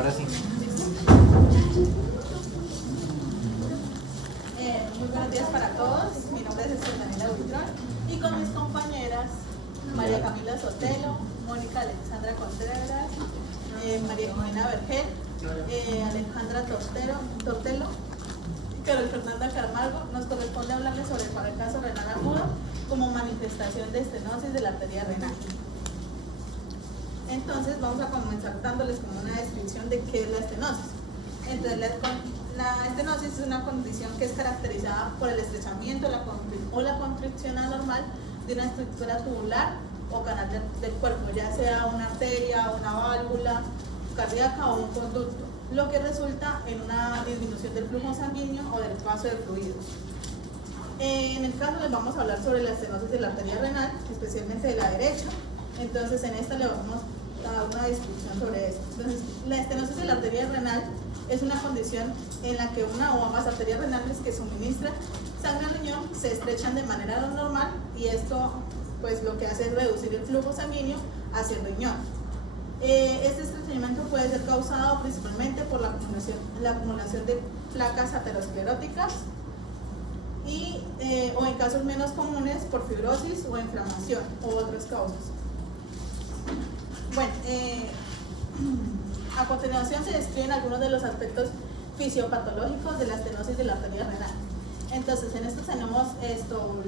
Ahora sí. Muy buenos días para todos. Mi nombre es Estefanía Buitrón y con mis compañeras María Camila Sotelo, Mónica Alexandra Contreras, María Jimena Vergel, Alejandra Tortelo y Carol Fernanda Camargo, nos corresponde hablarles sobre el caso renal agudo como manifestación de estenosis de la arteria renal. Entonces vamos a comenzar dándoles como una descripción de qué es la estenosis. Entonces la estenosis es una condición que es caracterizada por el estrechamiento o la constricción anormal de una estructura tubular o canal del cuerpo, ya sea una arteria, una válvula cardíaca o un conducto, lo que resulta en una disminución del flujo sanguíneo o del paso de fluidos. En el caso les vamos a hablar sobre la estenosis de la arteria renal, especialmente de la derecha. Entonces en esta le vamos a dar una descripción sobre eso. Entonces, la estenosis de la arteria renal es una condición en la que una o ambas arterias renales que suministran sangre al riñón se estrechan de manera anormal y esto pues lo que hace es reducir el flujo sanguíneo hacia el riñón. Este estrechamiento puede ser causado principalmente por la acumulación de placas ateroscleróticas y, o en casos menos comunes por fibrosis o inflamación u otras causas. Bueno, a continuación se describen algunos de los aspectos fisiopatológicos de la estenosis de la arteria renal. Entonces, en esto tenemos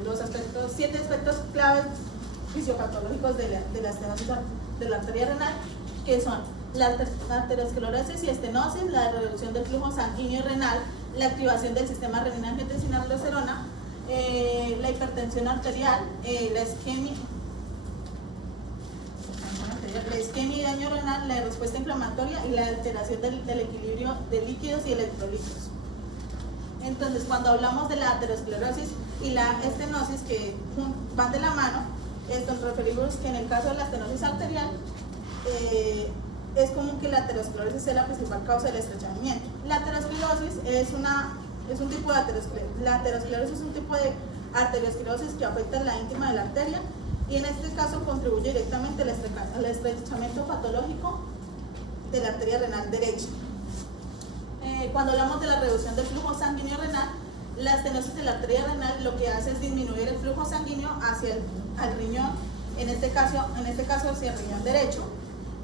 los 7 aspectos claves fisiopatológicos de la estenosis de la arteria renal, que son la aterosclerosis y estenosis, la reducción del flujo sanguíneo renal, la activación del sistema renina-angiotensina-aldosterona, la hipertensión arterial, la isquemia y daño renal, la respuesta inflamatoria y la alteración del equilibrio de líquidos y electrolitos. Entonces, cuando hablamos de la aterosclerosis y la estenosis, que van de la mano, nos referimos que en el caso de la estenosis arterial es común que la aterosclerosis sea la principal causa del estrechamiento. La aterosclerosis es un tipo de arteriosclerosis que afecta la íntima de la arteria y en este caso contribuye directamente al estrechamiento patológico de la arteria renal derecha. Cuando hablamos de la reducción del flujo sanguíneo renal, la estenosis de la arteria renal lo que hace es disminuir el flujo sanguíneo hacia el riñón, en este caso hacia el riñón derecho.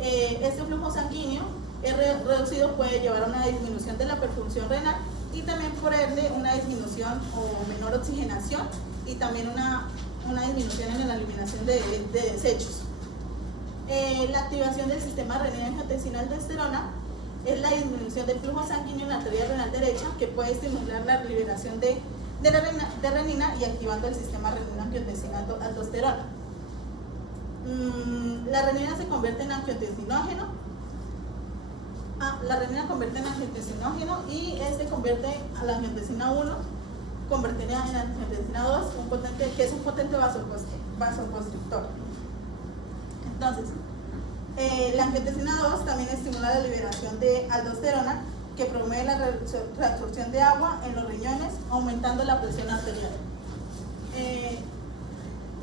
Este flujo sanguíneo reducido puede llevar a una disminución de la perfusión renal y también por ende una disminución o menor oxigenación y también una disminución en la eliminación de desechos. La activación del sistema renina-angiotensina-aldosterona es la disminución del flujo sanguíneo en la arteria renal derecha que puede estimular la liberación de renina y activando el sistema renina-angiotensina-aldosterona. La renina se convierte en angiotensinógeno. La renina convierte en angiotensinógeno y este convierte a la angiotensina 1, convertirá en angiotensina 2, que es un potente vasoconstrictor. Entonces, la angiotensina 2 también estimula la liberación de aldosterona, que promueve la reabsorción de agua en los riñones, aumentando la presión arterial.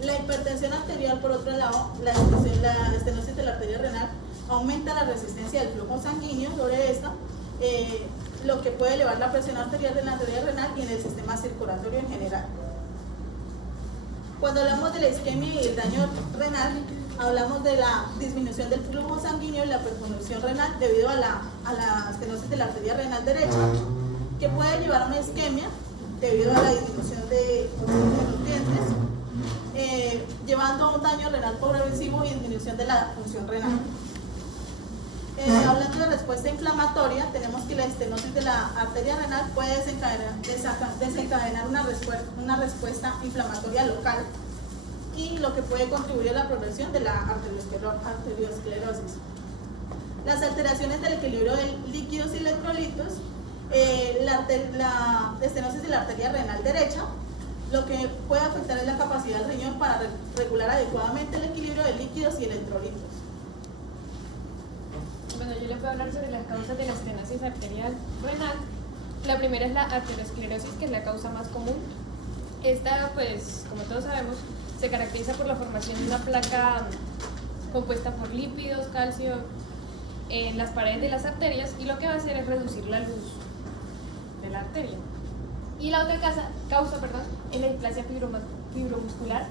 La hipertensión arterial, por otro lado, la estenosis de la arteria renal, aumenta la resistencia del flujo sanguíneo sobre esta, lo que puede elevar la presión arterial de la arteria renal y en el sistema circulatorio en general. Cuando hablamos de la isquemia y el daño renal, hablamos de la disminución del flujo sanguíneo y la perfusión renal debido a la estenosis de la arteria renal derecha, que puede llevar a una isquemia debido a la disminución de nutrientes, llevando a un daño renal progresivo y disminución de la función renal. Hablando de respuesta inflamatoria, tenemos que la estenosis de la arteria renal puede desencadenar una respuesta inflamatoria local y lo que puede contribuir a la progresión de la arteriosclerosis. Las alteraciones del equilibrio de líquidos y electrolitos, la estenosis de la arteria renal derecha, lo que puede afectar es la capacidad del riñón para regular adecuadamente el equilibrio de líquidos y electrolitos. Bueno, yo le puedo hablar sobre las causas de la estenosis arterial renal. La primera es la arteriosclerosis, que es la causa más común. Esta, pues, como todos sabemos, se caracteriza por la formación de una placa compuesta por lípidos, calcio en las paredes de las arterias y lo que va a hacer es reducir la luz de la arteria. Y la otra causa es la displasia fibromuscular,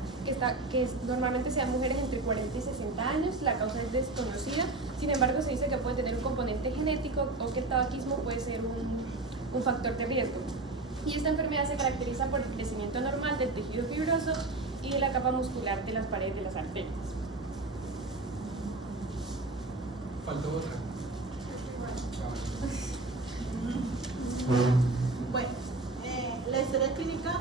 que normalmente se da en mujeres entre 40 y 60 años. La causa es desconocida, sin embargo se dice que puede tener un componente genético o que el tabaquismo puede ser un factor de riesgo. Y esta enfermedad se caracteriza por el crecimiento normal del tejido fibroso y de la capa muscular de las paredes de las arterias. Faltó otra. Bueno, la historia clínica,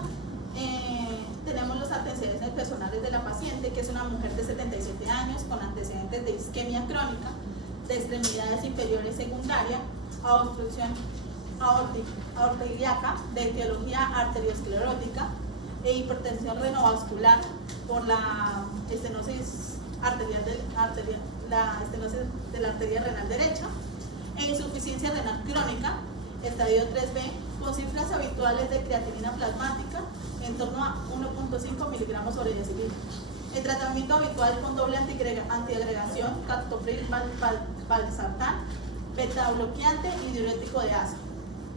tenemos los antecedentes personales de la paciente, que es una mujer de 77 años con antecedentes de isquemia crónica, de extremidades inferiores secundaria, obstrucción aortoilíaca, de etiología arteriosclerótica e hipertensión renovascular por la estenosis de la arteria renal derecha, e insuficiencia renal crónica, estadio 3B, con cifras habituales de creatinina plasmática en torno a 1.5 miligramos sobre decilitro. El tratamiento habitual con doble antiagregación, captopril, valsartán, beta-bloqueante y diurético de ácido.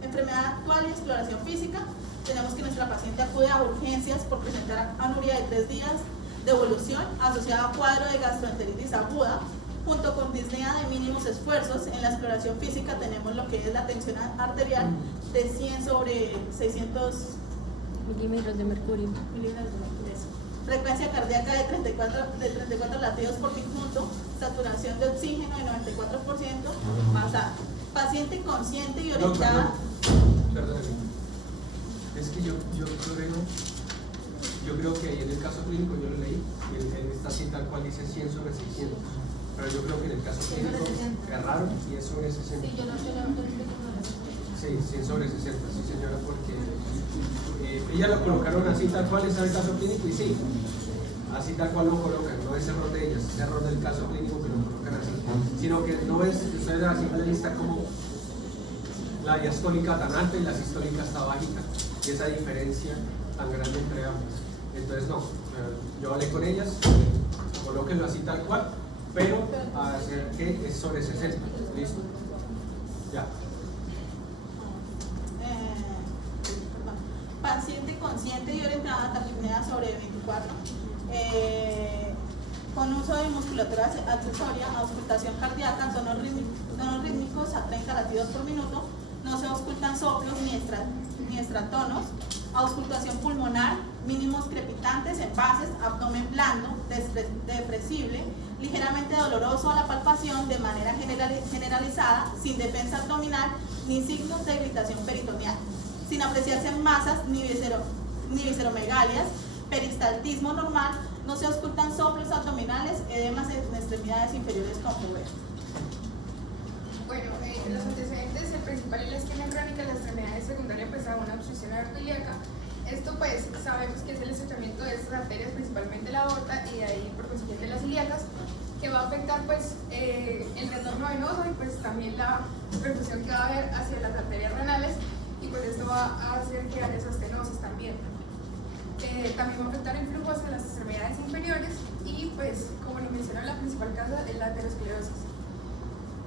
Enfermedad actual y exploración física. Tenemos que nuestra paciente acude a urgencias por presentar anuria de 3 días de evolución asociada a cuadro de gastroenteritis aguda, junto con disnea de mínimos esfuerzos. En la exploración física tenemos lo que es la tensión arterial de 100 sobre 600 milímetros de mercurio. Frecuencia cardíaca de 34 latidos por minuto, saturación de oxígeno de 94%, más alta. Paciente consciente y orientada. Perdón. Es que yo creo que ahí en el caso clínico yo lo leí y él está así tal cual dice 100 sobre 600. Pero yo creo que en el caso clínico agarraron 10 sobre 60. Sí, yo no sé la Sí, 100 sobre 60, sí señora, porque ella lo colocaron así tal cual, está el caso clínico y sí, así tal cual lo colocan, no es error de ellas, es error del caso clínico que lo colocan así, sino que no es, ustedes a simple vista como la diastólica tan alta y la sistólica está bajita, y esa diferencia tan grande entre ambas. Entonces no, yo hablé con ellas, colóquenlo así tal cual, pero a hacer que es sobre 60, listo, ya. Paciente consciente y orientada a taquipnea sobre 24, con uso de musculatura accesoria, auscultación cardíaca, tonos rítmicos a 30 latidos por minuto, no se auscultan soplos ni estratonos, auscultación pulmonar, mínimos crepitantes en bases, abdomen blando, depresible, ligeramente doloroso a la palpación de manera generalizada, sin defensa abdominal ni signos de irritación peritoneal, sin apreciarse masas ni visceromegalias, peristaltismo normal, no se auscultan soplos abdominales, edemas en extremidades inferiores con pubescente. Bueno, los antecedentes, el principal es la isquemia crónica, la extremidad secundaria pues a una obstrucción aortoilíaca. Esto pues sabemos que es el estrechamiento de estas arterias, principalmente la aorta y de ahí por consiguiente las ilíacas, que va a afectar pues el retorno venoso y pues también la perfusión que va a haber hacia las arterias renales, y pues esto va a hacer que haya estenosis también. También va a afectar el flujo hacia las extremidades inferiores y pues como lo mencioné, la principal causa es la aterosclerosis.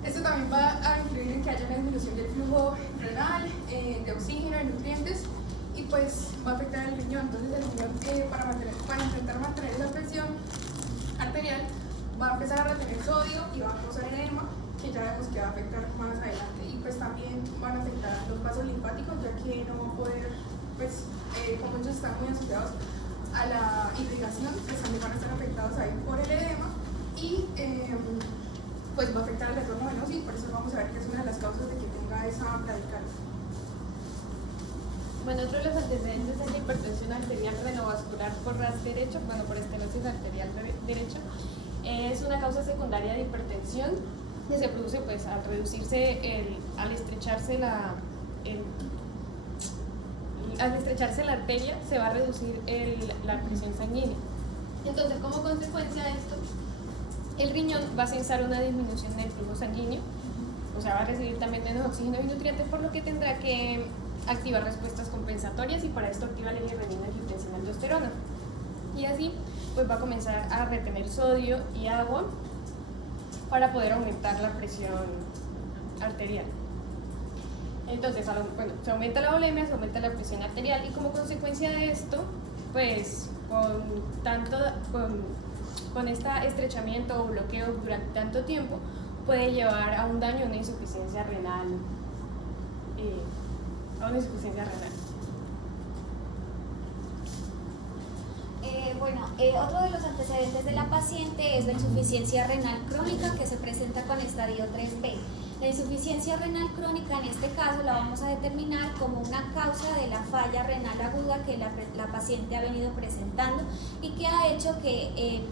Esto también va a influir en que haya una disminución del flujo renal, de oxígeno, de nutrientes, y pues va a afectar el riñón. Entonces el riñón para intentar mantener esa presión arterial va a empezar a retener sodio y va a causar edema, que ya vemos que va a afectar más adelante. Y pues también van a afectar los vasos linfáticos, ya que no va a poder, pues como ellos están muy asociados a la irrigación, pues también van a estar afectados ahí por el edema, y pues va a afectar el retorno venoso, y por eso vamos a ver que es una de las causas de que tenga esa bradicardia. Bueno, otro de los antecedentes es la hipertensión arterial renovascular por RAS derecho, por estenosis arterial derecho. Es una causa secundaria de hipertensión que se produce pues al estrecharse la arteria, se va a reducir la presión sanguínea. Entonces, como consecuencia de esto, el riñón va a censar una disminución del flujo sanguíneo, o sea, va a recibir también menos oxígeno y nutrientes, por lo que tendrá que activar respuestas compensatorias, y para esto activa la renina, angiotensina, aldosterona. Y así, pues va a comenzar a retener sodio y agua para poder aumentar la presión arterial. Entonces, bueno, se aumenta la volemia, se aumenta la presión arterial y como consecuencia de esto, pues con este estrechamiento o bloqueo durante tanto tiempo, puede llevar a un daño, a una insuficiencia renal. Otro de los antecedentes de la paciente es la insuficiencia renal crónica que se presenta con estadio 3B. La insuficiencia renal crónica en este caso la vamos a determinar como una causa de la falla renal aguda que la paciente ha venido presentando y que ha hecho que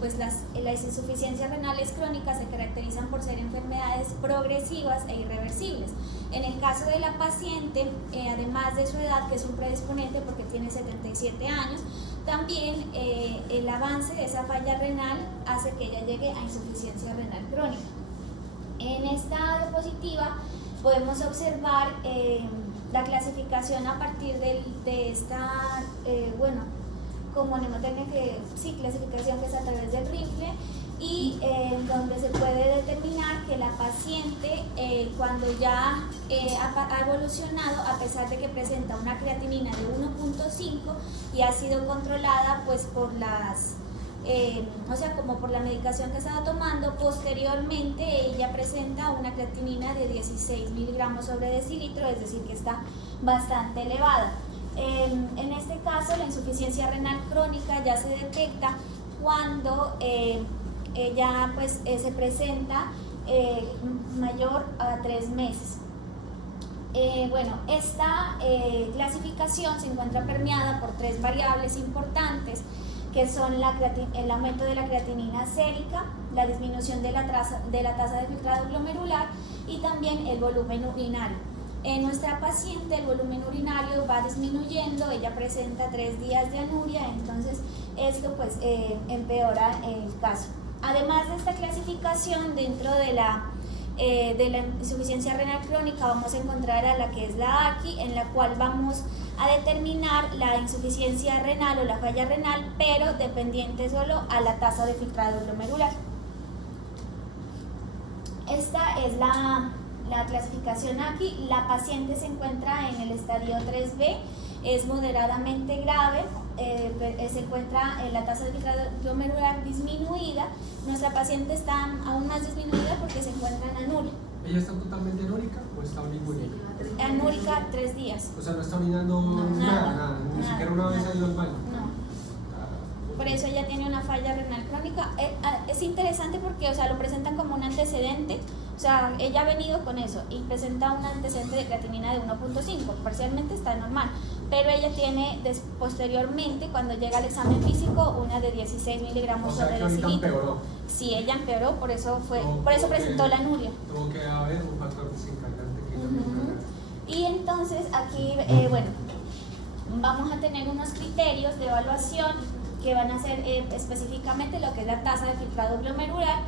las insuficiencias renales crónicas se caracterizan por ser enfermedades progresivas e irreversibles. En el caso de la paciente, además de su edad, que es un predisponente porque tiene 77 años, también el avance de esa falla renal hace que ella llegue a insuficiencia renal crónica. En esta diapositiva podemos observar la clasificación a partir de esta, como mnemotécnica, clasificación que es a través del rifle y donde se puede determinar que la paciente cuando ya ha evolucionado, a pesar de que presenta una creatinina de 1.5 y ha sido controlada pues por como por la medicación que estaba tomando, posteriormente ella presenta una creatinina de 16 miligramos sobre decilitro, es decir que está bastante elevada. En este caso la insuficiencia renal crónica ya se detecta cuando ella se presenta mayor a 3 meses. Esta clasificación se encuentra permeada por 3 variables importantes que son el aumento de la creatinina sérica, la disminución de la tasa de filtrado glomerular y también el volumen urinario. En nuestra paciente el volumen urinario va disminuyendo, ella presenta 3 días de anuria, entonces esto empeora el caso. Además de esta clasificación, dentro de la insuficiencia renal crónica vamos a encontrar a la que es la AQI, en la cual vamos a determinar la insuficiencia renal o la falla renal, pero dependiente solo a la tasa de filtrado glomerular. Esta es la clasificación AQI. La paciente se encuentra en el estadio 3B, es moderadamente grave, se encuentra en la tasa de filtrado glomerular disminuida. Nuestra paciente está aún más disminuida porque se encuentra en anuria. ¿Ella está totalmente anúrica o está oligúrica? Anúrica 3 días. O sea, no está orinando nada, ni siquiera una vez ha ido al baño. No. Por eso ella tiene una falla renal crónica. Es interesante porque, lo presentan como un antecedente. O sea, ella ha venido con eso y presenta un antecedente de creatinina de 1.5. Parcialmente está normal, pero ella tiene posteriormente, cuando llega al examen físico, una de 16 miligramos sobre decilitro. Empeoró. Sí, ella empeoró, por eso presentó la anuria. Tuvo que haber un factor desencadenante que también. Y entonces aquí, vamos a tener unos criterios de evaluación que van a ser específicamente lo que es la tasa de filtrado glomerular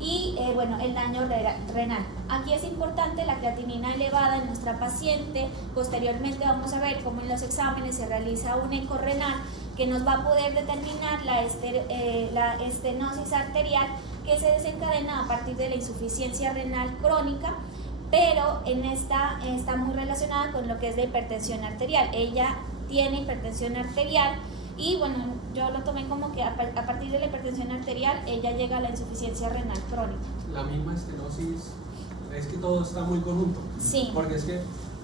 y el daño renal. Aquí es importante la creatinina elevada en nuestra paciente. Posteriormente vamos a ver cómo en los exámenes se realiza un eco renal que nos va a poder determinar la estenosis arterial que se desencadena a partir de la insuficiencia renal crónica, pero en esta está muy relacionada con lo que es la hipertensión arterial. Ella tiene hipertensión arterial y yo lo tomé como que a partir de la hipertensión arterial ella llega a la insuficiencia renal crónica. La misma estenosis, es que todo está muy conjunto. Sí. Porque es que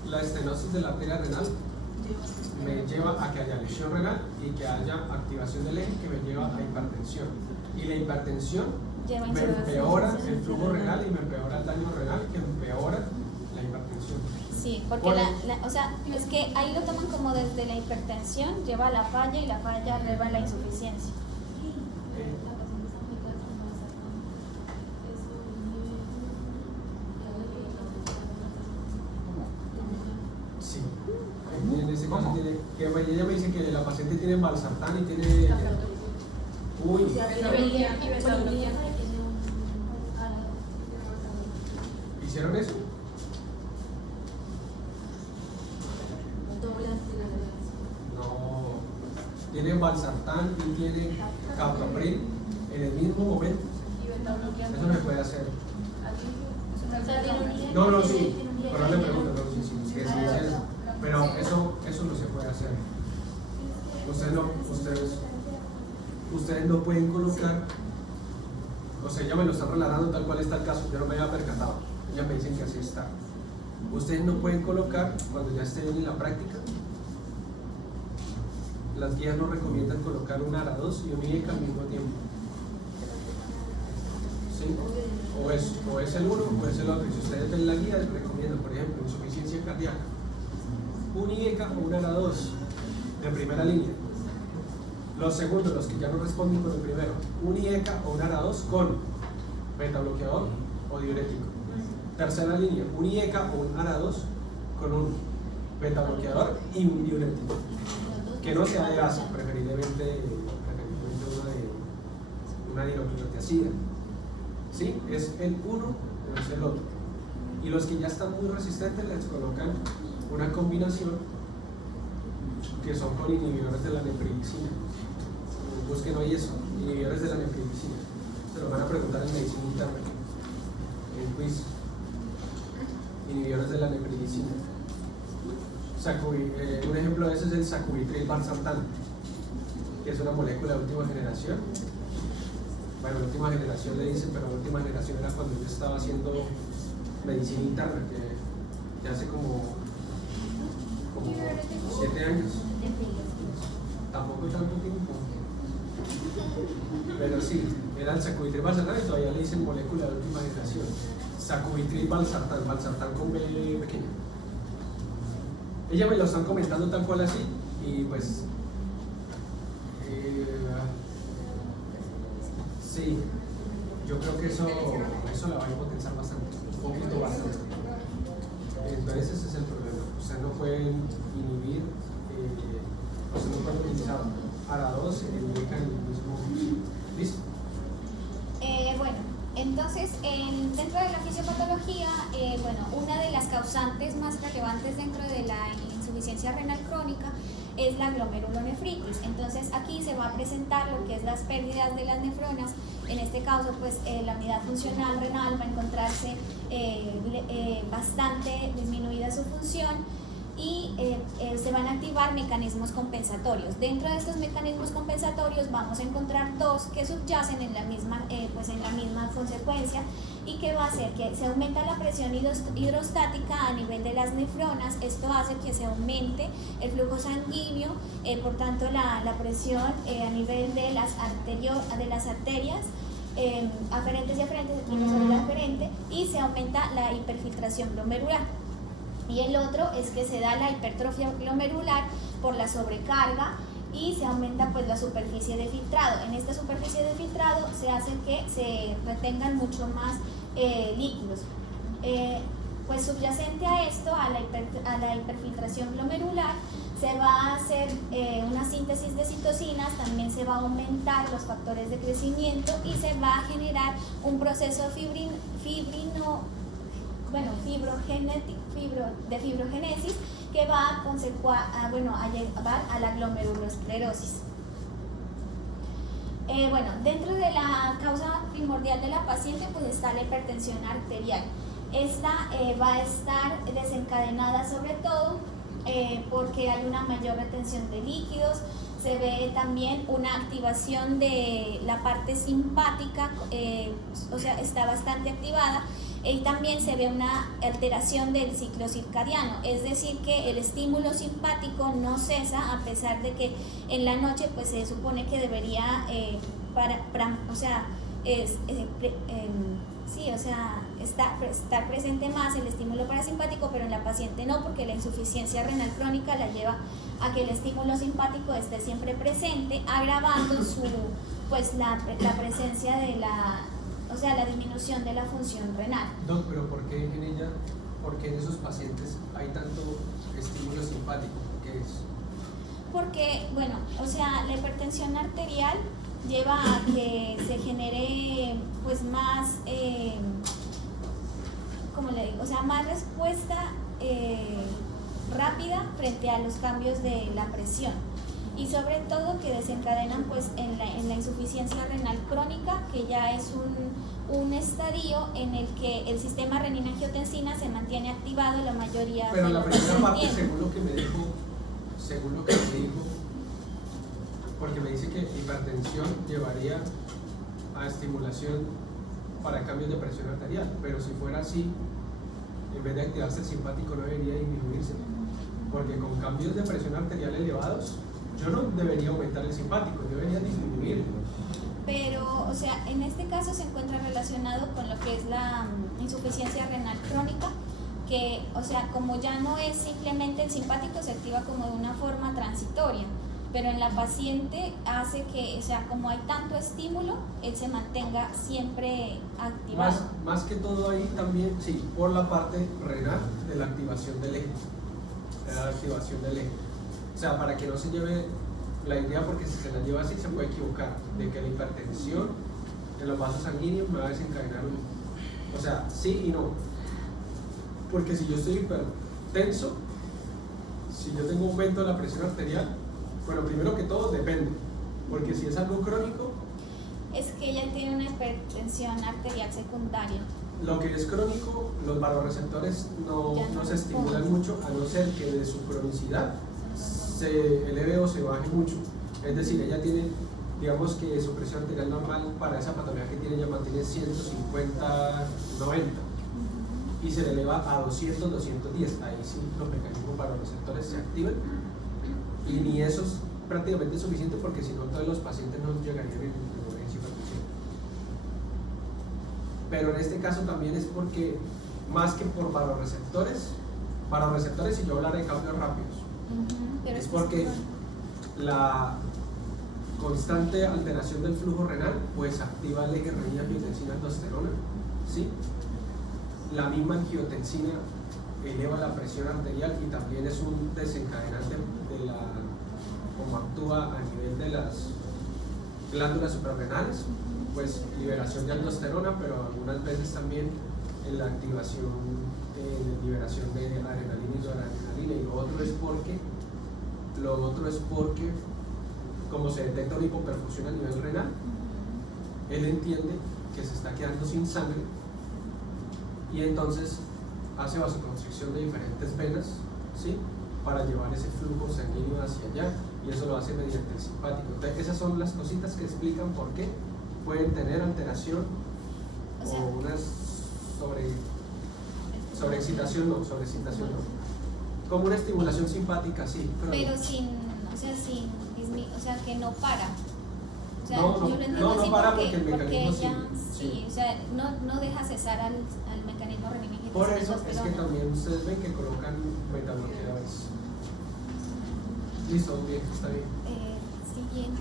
la estenosis de la arteria renal me lleva a que haya lesión renal y que haya activación del eje que me lleva a hipertensión. Y la hipertensión me empeora el flujo renal y me empeora el daño renal que empeora la hipertensión. Sí, porque es que ahí lo toman como desde la hipertensión lleva a la falla y la falla lleva a la insuficiencia. Sí. En ese caso ella me dice que la paciente tiene valsartán y tiene... ¿Hicieron eso? No. Tiene valsartán y tiene captopril en el mismo momento. Eso me puede hacer No, sí, pero no le pregunto, no, sí, es eso. Pero eso no se puede hacer. Ustedes no pueden colocar, o sea, ya me lo están relatando tal cual está el caso, yo no me había percatado, ya me dicen que así está. Ustedes no pueden colocar, cuando ya estén en la práctica, las guías nos recomiendan colocar un ARA 2 y un IECA al mismo tiempo. ¿Sí? O es el uno o es el otro. Y si ustedes ven la guía, les recomiendo, por ejemplo, insuficiencia cardíaca, un IECA o un ARA 2 de primera línea. Los segundos, los que ya no responden con el primero, un IECA o un ARA 2 con beta bloqueador o diurético. Tercera línea, un IECA o un ARA 2 con un beta bloqueador y un diurético. Que no sea de asa, preferiblemente una dinoclorotiazida. ¿Sí? Es el uno o es el otro. Y los que ya están muy resistentes les colocan una combinación que son con inhibidores de la neprilicina. Busquen hoy eso, inhibidores de la neprilicina. Se lo van a preguntar en medicina interna, en quiz. Inhibidores de la neprilicina. Un ejemplo de eso es el sacubitril valsartán, que es una molécula de última generación. Bueno, última generación le dicen, pero la última generación era cuando yo estaba haciendo medicina interna, que hace como 7 años. Tampoco tanto tiempo. Pero sí, era el sacubitril valsartán y todavía le dicen molécula de última generación. Sacubitril valsartán, valsartán con B pequeña. Ella me lo están comentando tal cual así y pues sí, yo creo que eso la va a potenciar bastante, un poquito bastante. Entonces ese es el problema. Ustedes no pueden inhibir, ustedes no pueden utilizar ARA 2 en el mismo. ¿Listo? Bueno, entonces dentro de la fisiopatología, una de las causantes más relevantes dentro de la insuficiencia renal crónica es la glomerulonefritis. Entonces aquí se va a presentar lo que es las pérdidas de las nefronas. En este caso, pues la unidad funcional renal va a encontrarse bastante disminuida su función y se van a activar mecanismos compensatorios. Dentro de estos mecanismos compensatorios vamos a encontrar dos que subyacen en la misma consecuencia y que va a hacer que se aumenta la presión hidrostática a nivel de las nefronas. Esto hace que se aumente el flujo sanguíneo, por tanto la presión a nivel de las arterias aferentes y aferentes, sobre la aferente, y se aumenta la hiperfiltración glomerular. Y el otro es que se da la hipertrofia glomerular por la sobrecarga y se aumenta pues la superficie de filtrado. En esta superficie de filtrado se hace que se retengan mucho más líquidos. Pues subyacente a esto, a la hiperfiltración glomerular, se va a hacer una síntesis de citocinas, también se va a aumentar los factores de crecimiento y se va a generar un proceso de fibrogénesis que va a llevar a la glomerulosclerosis. Dentro de la causa primordial de la paciente pues está la hipertensión arterial. Esta va a estar desencadenada sobre todo porque hay una mayor retención de líquidos. Se ve también una activación de la parte simpática, está bastante activada, y también se ve una alteración del ciclo circadiano, es decir que el estímulo simpático no cesa a pesar de que en la noche pues se supone que debería estar presente más el estímulo parasimpático, pero en la paciente no, porque la insuficiencia renal crónica la lleva a que el estímulo simpático esté siempre presente, agravando la presencia de la disminución de la función renal. Doc, pero ¿por qué en esos pacientes hay tanto estímulo simpático? ¿Qué es? Porque, la hipertensión arterial lleva a que se genere más, más respuesta rápida frente a los cambios de la presión. y sobre todo que desencadenan pues en la insuficiencia renal crónica, que ya es un estadio en el que el sistema renina-angiotensina se mantiene activado la mayoría Pero de la los primera parte, tiempos. según lo que me dijo, porque me dice que hipertensión llevaría a estimulación para cambios de presión arterial, pero si fuera así, en vez de activarse el simpático no debería disminuirse, porque con cambios de presión arterial elevados, yo no debería aumentar el simpático, debería disminuirlo. Pero, o sea, en este caso se encuentra relacionado con lo que es la insuficiencia renal crónica, que, o sea, como ya no es simplemente el simpático, se activa como de una forma transitoria, pero en la paciente hace que, o sea, como hay tanto estímulo, él se mantenga siempre activado. Más que todo ahí también, sí, por la parte renal de la activación del eje. O sea, para que no se lleve la idea, porque si se la lleva así se puede equivocar, de que la hipertensión en los vasos sanguíneos me va a desencadenar o sea, sí y no. Porque si yo estoy hipertenso, si yo tengo aumento de la presión arterial, bueno, primero que todo depende, porque si es algo crónico, Es que ella tiene una hipertensión arterial secundaria. lo que es crónico, los vasoreceptores Ya no no se estimulan mucho, a no ser que de su cronicidad se eleve o se baje mucho. Es decir, ella tiene, digamos que su presión arterial normal para esa patología que tiene, ella mantiene 150-90 y se le eleva a 200-210. Ahí sí los mecanismos vasoreceptores se activan y ni eso es prácticamente suficiente, porque si no todos los pacientes no llegarían en urgencia hipertensión. Pero en este caso también es porque, más que por vasoreceptores, si yo hablara de cambios rápidos, Pero es que porque la constante alteración del flujo renal pues activa el eje renina-angiotensina-aldosterona, ¿sí? La misma angiotensina eleva la presión arterial y también es un desencadenante de como actúa a nivel de las glándulas suprarrenales, pues liberación de aldosterona, pero algunas veces también en la activación liberación de adrenalina y noradrenalina. Y lo otro es porque como se detecta una hipoperfusión a nivel renal, él entiende que se está quedando sin sangre y entonces hace vasoconstricción de diferentes venas, ¿sí?, para llevar ese flujo sanguíneo hacia allá, y eso lo hace mediante el simpático. Entonces, esas son las cositas que explican por qué pueden tener alteración o una sobreexcitación no. Como una estimulación simpática, sí. Pero sin, o sea, que no para. O sea, No, yo lo entiendo no así para porque el mecanismo ella, sí. o sea, no deja cesar al mecanismo renina-angiotensina. Por eso es que también ustedes ven que colocan metabloqueadores. Listo, bien, está bien. Siguiente.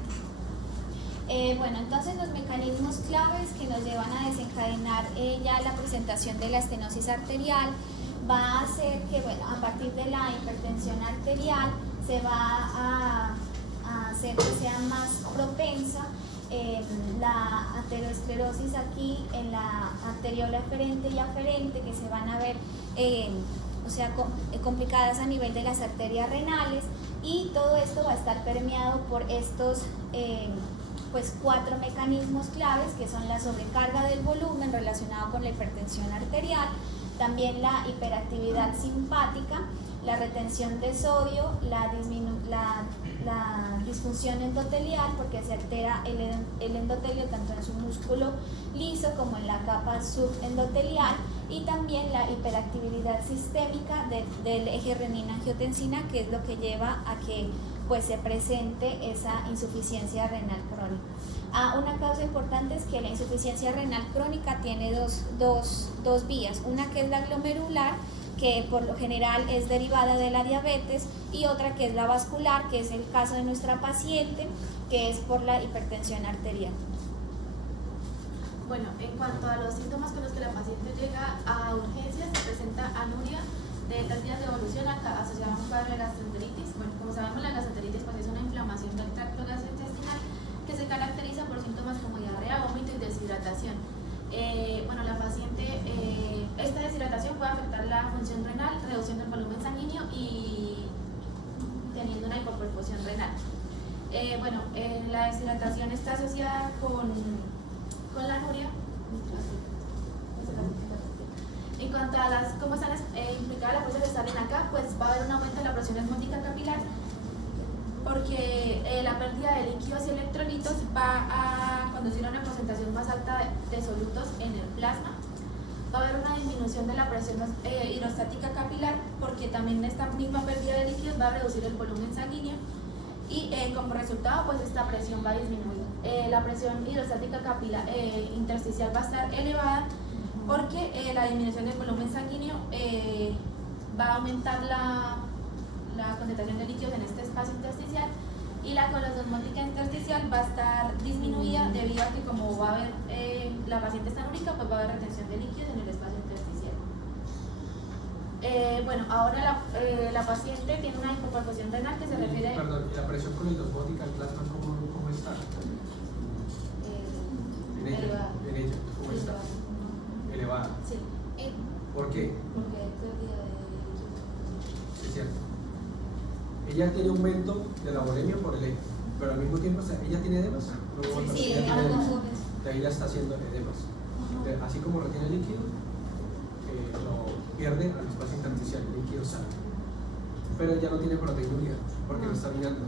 Bueno, entonces los mecanismos claves que nos llevan a desencadenar ya la presentación de la estenosis arterial va a hacer que, bueno, a partir de la hipertensión arterial se va a hacer que sea más propensa la aterosclerosis aquí en la arteriola eferente y aferente, que se van a ver complicadas a nivel de las arterias renales, y todo esto va a estar permeado por estos 4 mecanismos claves, que son la sobrecarga del volumen relacionado con la hipertensión arterial, también la hiperactividad simpática, la retención de sodio, la disfunción endotelial, porque se altera el endotelio tanto en su músculo liso como en la capa subendotelial, y también la hiperactividad sistémica del eje renina-angiotensina, que es lo que lleva a que pues se presente esa insuficiencia renal crónica. Una causa importante es que la insuficiencia renal crónica tiene dos vías, una que es la glomerular, que por lo general es derivada de la diabetes, y otra que es la vascular, que es el caso de nuestra paciente, que es por la hipertensión arterial. Bueno, en cuanto a los síntomas con los que la paciente llega a urgencias, se presenta anuria de 3 días de evolución asociada a un cuadro de gastroenteritis. Bueno, como sabemos, la gastroenteritis pues, es una inflamación del tracto gastrointestinal que se caracteriza por síntomas como diarrea, vómito y deshidratación. La paciente, esta deshidratación puede afectar la función renal, reduciendo el volumen sanguíneo y teniendo una hipoperfusión renal. La deshidratación está asociada con la anuria. En cuanto a cómo están implicadas las fuerzas que salen acá, pues va a haber un aumento de la presión osmótica capilar, porque la pérdida de líquidos y electrolitos va a conducir a una concentración más alta de solutos en el plasma. Va a haber una disminución de la presión hidrostática capilar, porque también esta misma pérdida de líquidos va a reducir el volumen sanguíneo y como resultado pues esta presión va a disminuir. La presión hidrostática capilar intersticial va a estar elevada porque la disminución del volumen sanguíneo va a aumentar la concentración de líquidos en este espacio intersticial, y la colososmótica intersticial va a estar disminuida debido a que como va a haber la paciente está anúrica, pues va a haber retención de líquidos en el espacio intersticial. Ahora la paciente tiene una hipoperfusión renal que se refiere... Perdón, ¿y la presión colososmótica del plasma cómo está? En ella, ¿cómo está? Elevada. Sí. ¿Por qué? Porque hay pérdida de líquidos. Es cierto. Ella tiene aumento de la volemia por el eje, pero al mismo tiempo ella tiene edemas. Sí, ella tiene algo edemas. confuso. De ahí ya está haciendo edemas. Así como retiene líquido, lo pierde al espacio intersticial, el líquido sale. Pero ella no tiene proteinuria porque lo está minando.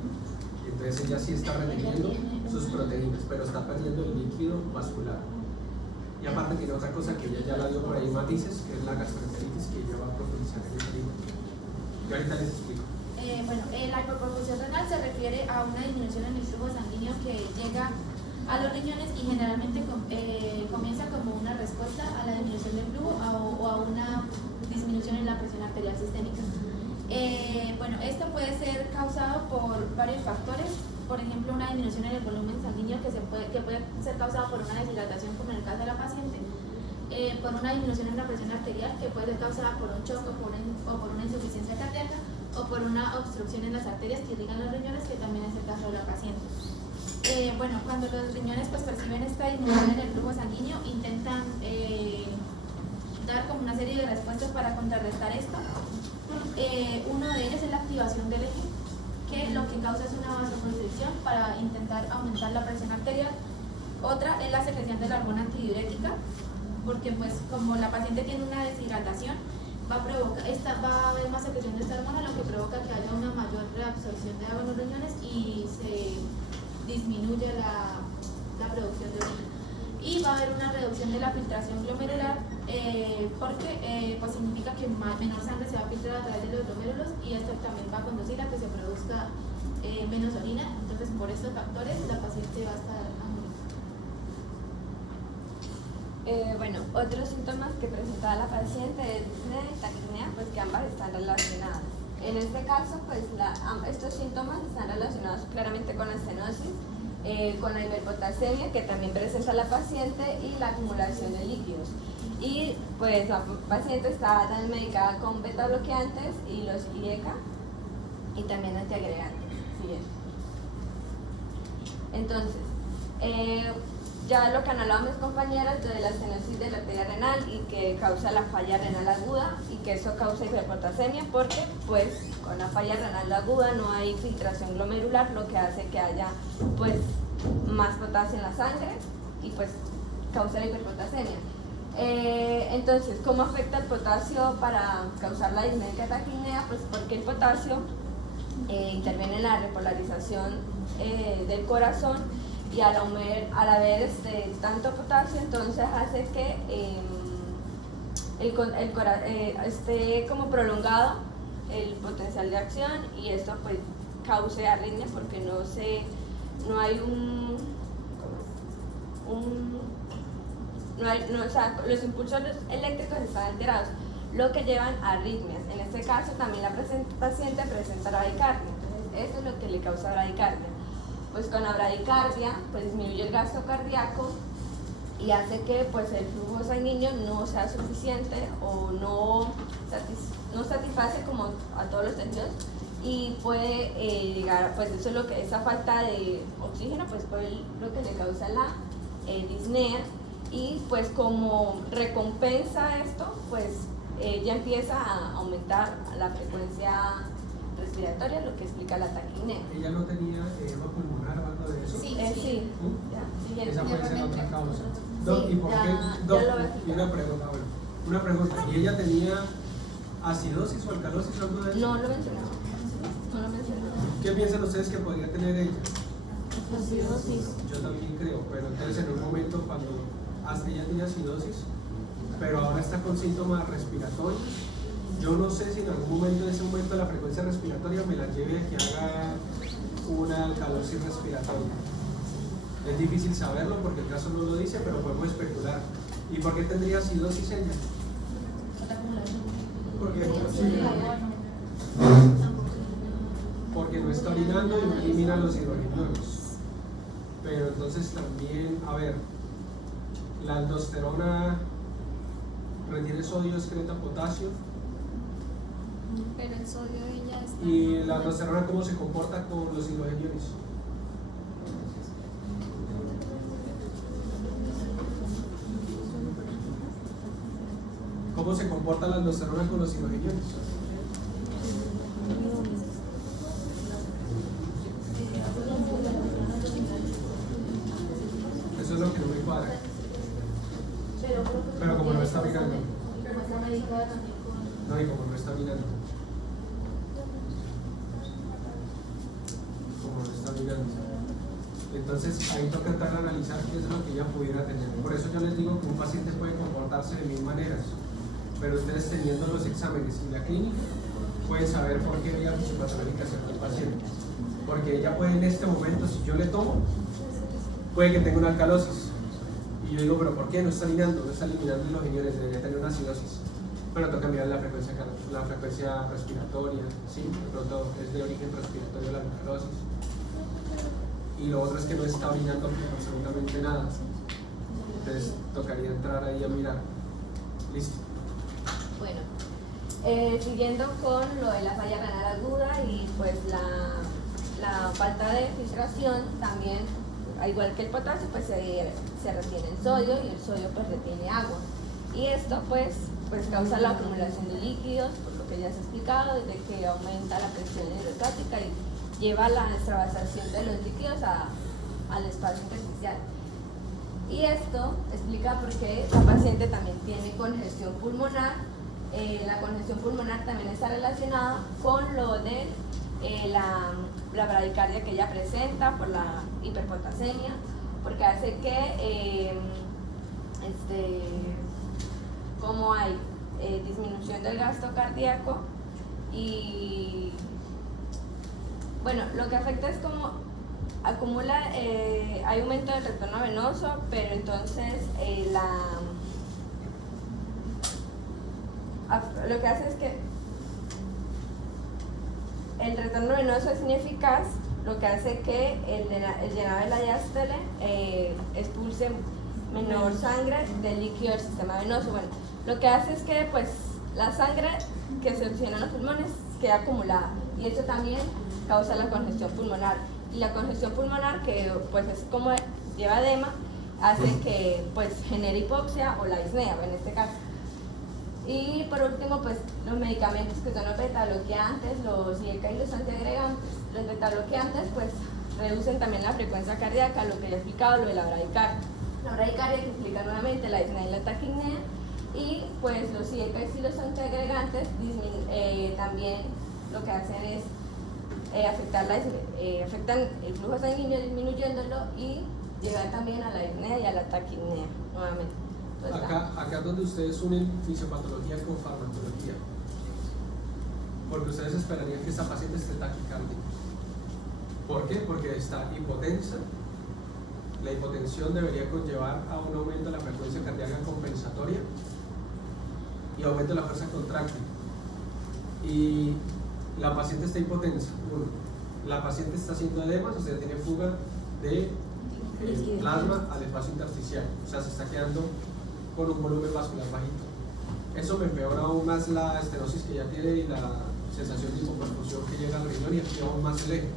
Y entonces ella sí está reteniendo sus proteínas, pero está perdiendo el líquido vascular. Y aparte tiene otra cosa que ella ya la dio por ahí matices, que es la gastroenteritis, que ella va a profundizar en el tema. Yo ahorita les explico. La hipoperfusión renal se refiere a una disminución en el flujo sanguíneo que llega a los riñones y generalmente comienza como una respuesta a la disminución del flujo o a una disminución en la presión arterial sistémica. Esto puede ser causado por varios factores, por ejemplo una disminución en el volumen sanguíneo que puede ser causado por una deshidratación, como en el caso de la paciente, por una disminución en la presión arterial que puede ser causada por un shock o por una insuficiencia cardíaca, o por una obstrucción en las arterias que irrigan los riñones, que también es el caso de la paciente. Cuando los riñones pues perciben esta disminución en el flujo sanguíneo, intentan dar como una serie de respuestas para contrarrestar esto. Uno de ellos es la activación del eje, que lo que causa es una vasoconstricción para intentar aumentar la presión arterial. Otra es la secreción de la hormona antidiurética, porque pues como la paciente tiene una deshidratación, va a haber más secreción de esta hormona, lo que provoca que haya una mayor reabsorción de agua en los riñones y se disminuye la producción de orina. Y va a haber una reducción de la filtración glomerular, porque pues significa que menor sangre se va a filtrar a través de los glomérulos, y esto también va a conducir a que se produzca menos orina. Entonces, por estos factores, la paciente va a estar anúrica. Otros síntomas que presenta la paciente es disnea y taquipnea, pues que ambas están relacionadas. En este caso, pues estos síntomas están relacionados claramente con la estenosis, con la hiperpotasemia que también presenta la paciente y la acumulación de líquidos. Y pues la paciente está también medicada con beta bloqueantes y los IECA y también antiagregantes. Siguiente. Entonces, ya lo que han hablado mis compañeras de la estenosis de la arteria renal y que causa la falla renal aguda y que eso causa hiperpotasemia, porque pues con la falla renal aguda no hay filtración glomerular, lo que hace que haya pues más potasio en la sangre y pues causa la hiperpotasemia. Entonces, ¿cómo afecta el potasio para causar la disnea y taquipnea? Pues porque el potasio interviene en la repolarización del corazón, y al haber tanto potasio, entonces hace que esté como prolongado el potencial de acción, y esto pues cause arritmia porque no hay o sea, los impulsos eléctricos están alterados, lo que llevan a arritmias. En este caso también la paciente presenta bradicardia, entonces eso es lo que le causa bradicardia. Pues con la bradicardia pues disminuye el gasto cardíaco y hace que pues el flujo sanguíneo no sea suficiente o no satisface como a todos los tejidos, y puede llegar, pues eso es lo que, esa falta de oxígeno pues fue lo que le causa la disnea, y pues como recompensa esto pues ya empieza a aumentar la frecuencia respiratoria, lo que explica la taquipnea. ¿Ella no tenía edema pulmonar o algo de eso? Sí. Sí, ¿Mm? ya, siguiente. Esa puede ser otra causa. Sí, ¿Y por ya- qué? ya Doc, lo voy a y explicar. una pregunta. ¿Y ella tenía acidosis o alcalosis o algo de eso? No lo mencionaba. No lo mencionaba. ¿Qué piensan ustedes que podría tener ella? Acidosis. Yo también creo, pero entonces en un momento cuando hasta ella tiene acidosis, pero ahora está con síntomas respiratorios, yo no sé si en algún momento, en ese momento la frecuencia respiratoria me la lleve a que haga una alcalosis respiratoria. Es difícil saberlo porque el caso no lo dice, pero podemos especular. ¿Y por qué tendría acidosis ella? Porque no está orinando y no elimina los hidrogenoides. Pero entonces también, a ver, la aldosterona retiene sodio, excreta potasio. Pero el sodio ella está. ¿Y la aldosterona cómo se comporta con los hidrogeniones? ¿Cómo se comporta la aldosterona con los hidrogeniones? Eso es lo que no me cuadra. Pero como no está mirando. No, y como no está mirando. Como no está mirando. Entonces ahí toca entrar a analizar qué es lo que ella pudiera tener. Por eso yo les digo que un paciente puede comportarse de mil maneras, pero ustedes teniendo los exámenes y la clínica pueden saber por qué vía fisiopatológica se el paciente. Porque ella puede en este momento, si yo le tomo, puede que tenga una alcalosis. Y yo digo, pero ¿por qué? No está eliminando, no está eliminando los riñones, debería tener una acidosis. Pero toca mirar la frecuencia respiratoria, sí, de pronto es de origen respiratorio la alcalosis. Y lo otro es que no está orinando absolutamente nada. Entonces tocaría entrar ahí a mirar. Listo. Bueno, siguiendo con lo de la falla renal aguda y pues la falta de filtración, también, al igual que el potasio, pues se retiene el sodio y el sodio pues retiene agua. Y esto pues causa la acumulación de líquidos, por lo que ya se ha explicado, desde que aumenta la presión hidrostática y lleva la extravasación de los líquidos al espacio intersticial. Y esto explica por qué la paciente también tiene congestión pulmonar. La congestión pulmonar también está relacionada con lo de la bradicardia que ella presenta por la hiperpotasemia, porque hace que como hay disminución del gasto cardíaco y bueno, lo que afecta es como acumula, hay aumento del retorno venoso, pero entonces lo que hace es que el retorno venoso es ineficaz, lo que hace que el llenado de la diástole expulse menor sangre del líquido del sistema venoso. Bueno, lo que hace es que pues la sangre que se oxigena en los pulmones queda acumulada y eso también causa la congestión pulmonar. Y la congestión pulmonar, que pues es como lleva edema, hace que pues genere hipoxia o la disnea, en este caso. Y por último, pues los medicamentos que son los beta-bloqueantes, los IECA y los antiagregantes. Los beta-bloqueantes pues reducen también la frecuencia cardíaca, lo que ya he explicado, lo de la bradicardia. La bradicardia que explica nuevamente la disnea y la taquipnea. Y pues los IECA y los antiagregantes también lo que hacen es afectan el flujo sanguíneo disminuyéndolo y llegan también a la disnea y a la taquipnea nuevamente. Entonces, Acá es donde ustedes unen fisiopatología con farmacología. Porque ustedes esperarían que esta paciente esté taquicárdica. ¿Por qué? Porque está hipotensa. La hipotensión debería conllevar a un aumento de la frecuencia cardíaca compensatoria y aumento de la fuerza contráctil. Y la paciente está hipotensa. Uno, la paciente está haciendo edemas, o sea, tiene fuga de plasma al espacio intersticial. O sea, se está quedando con un volumen vascular bajito. Eso me empeora aún más la estenosis que ya tiene y la sensación de hipoperfusión que llega al riñón y activa aún más el eje.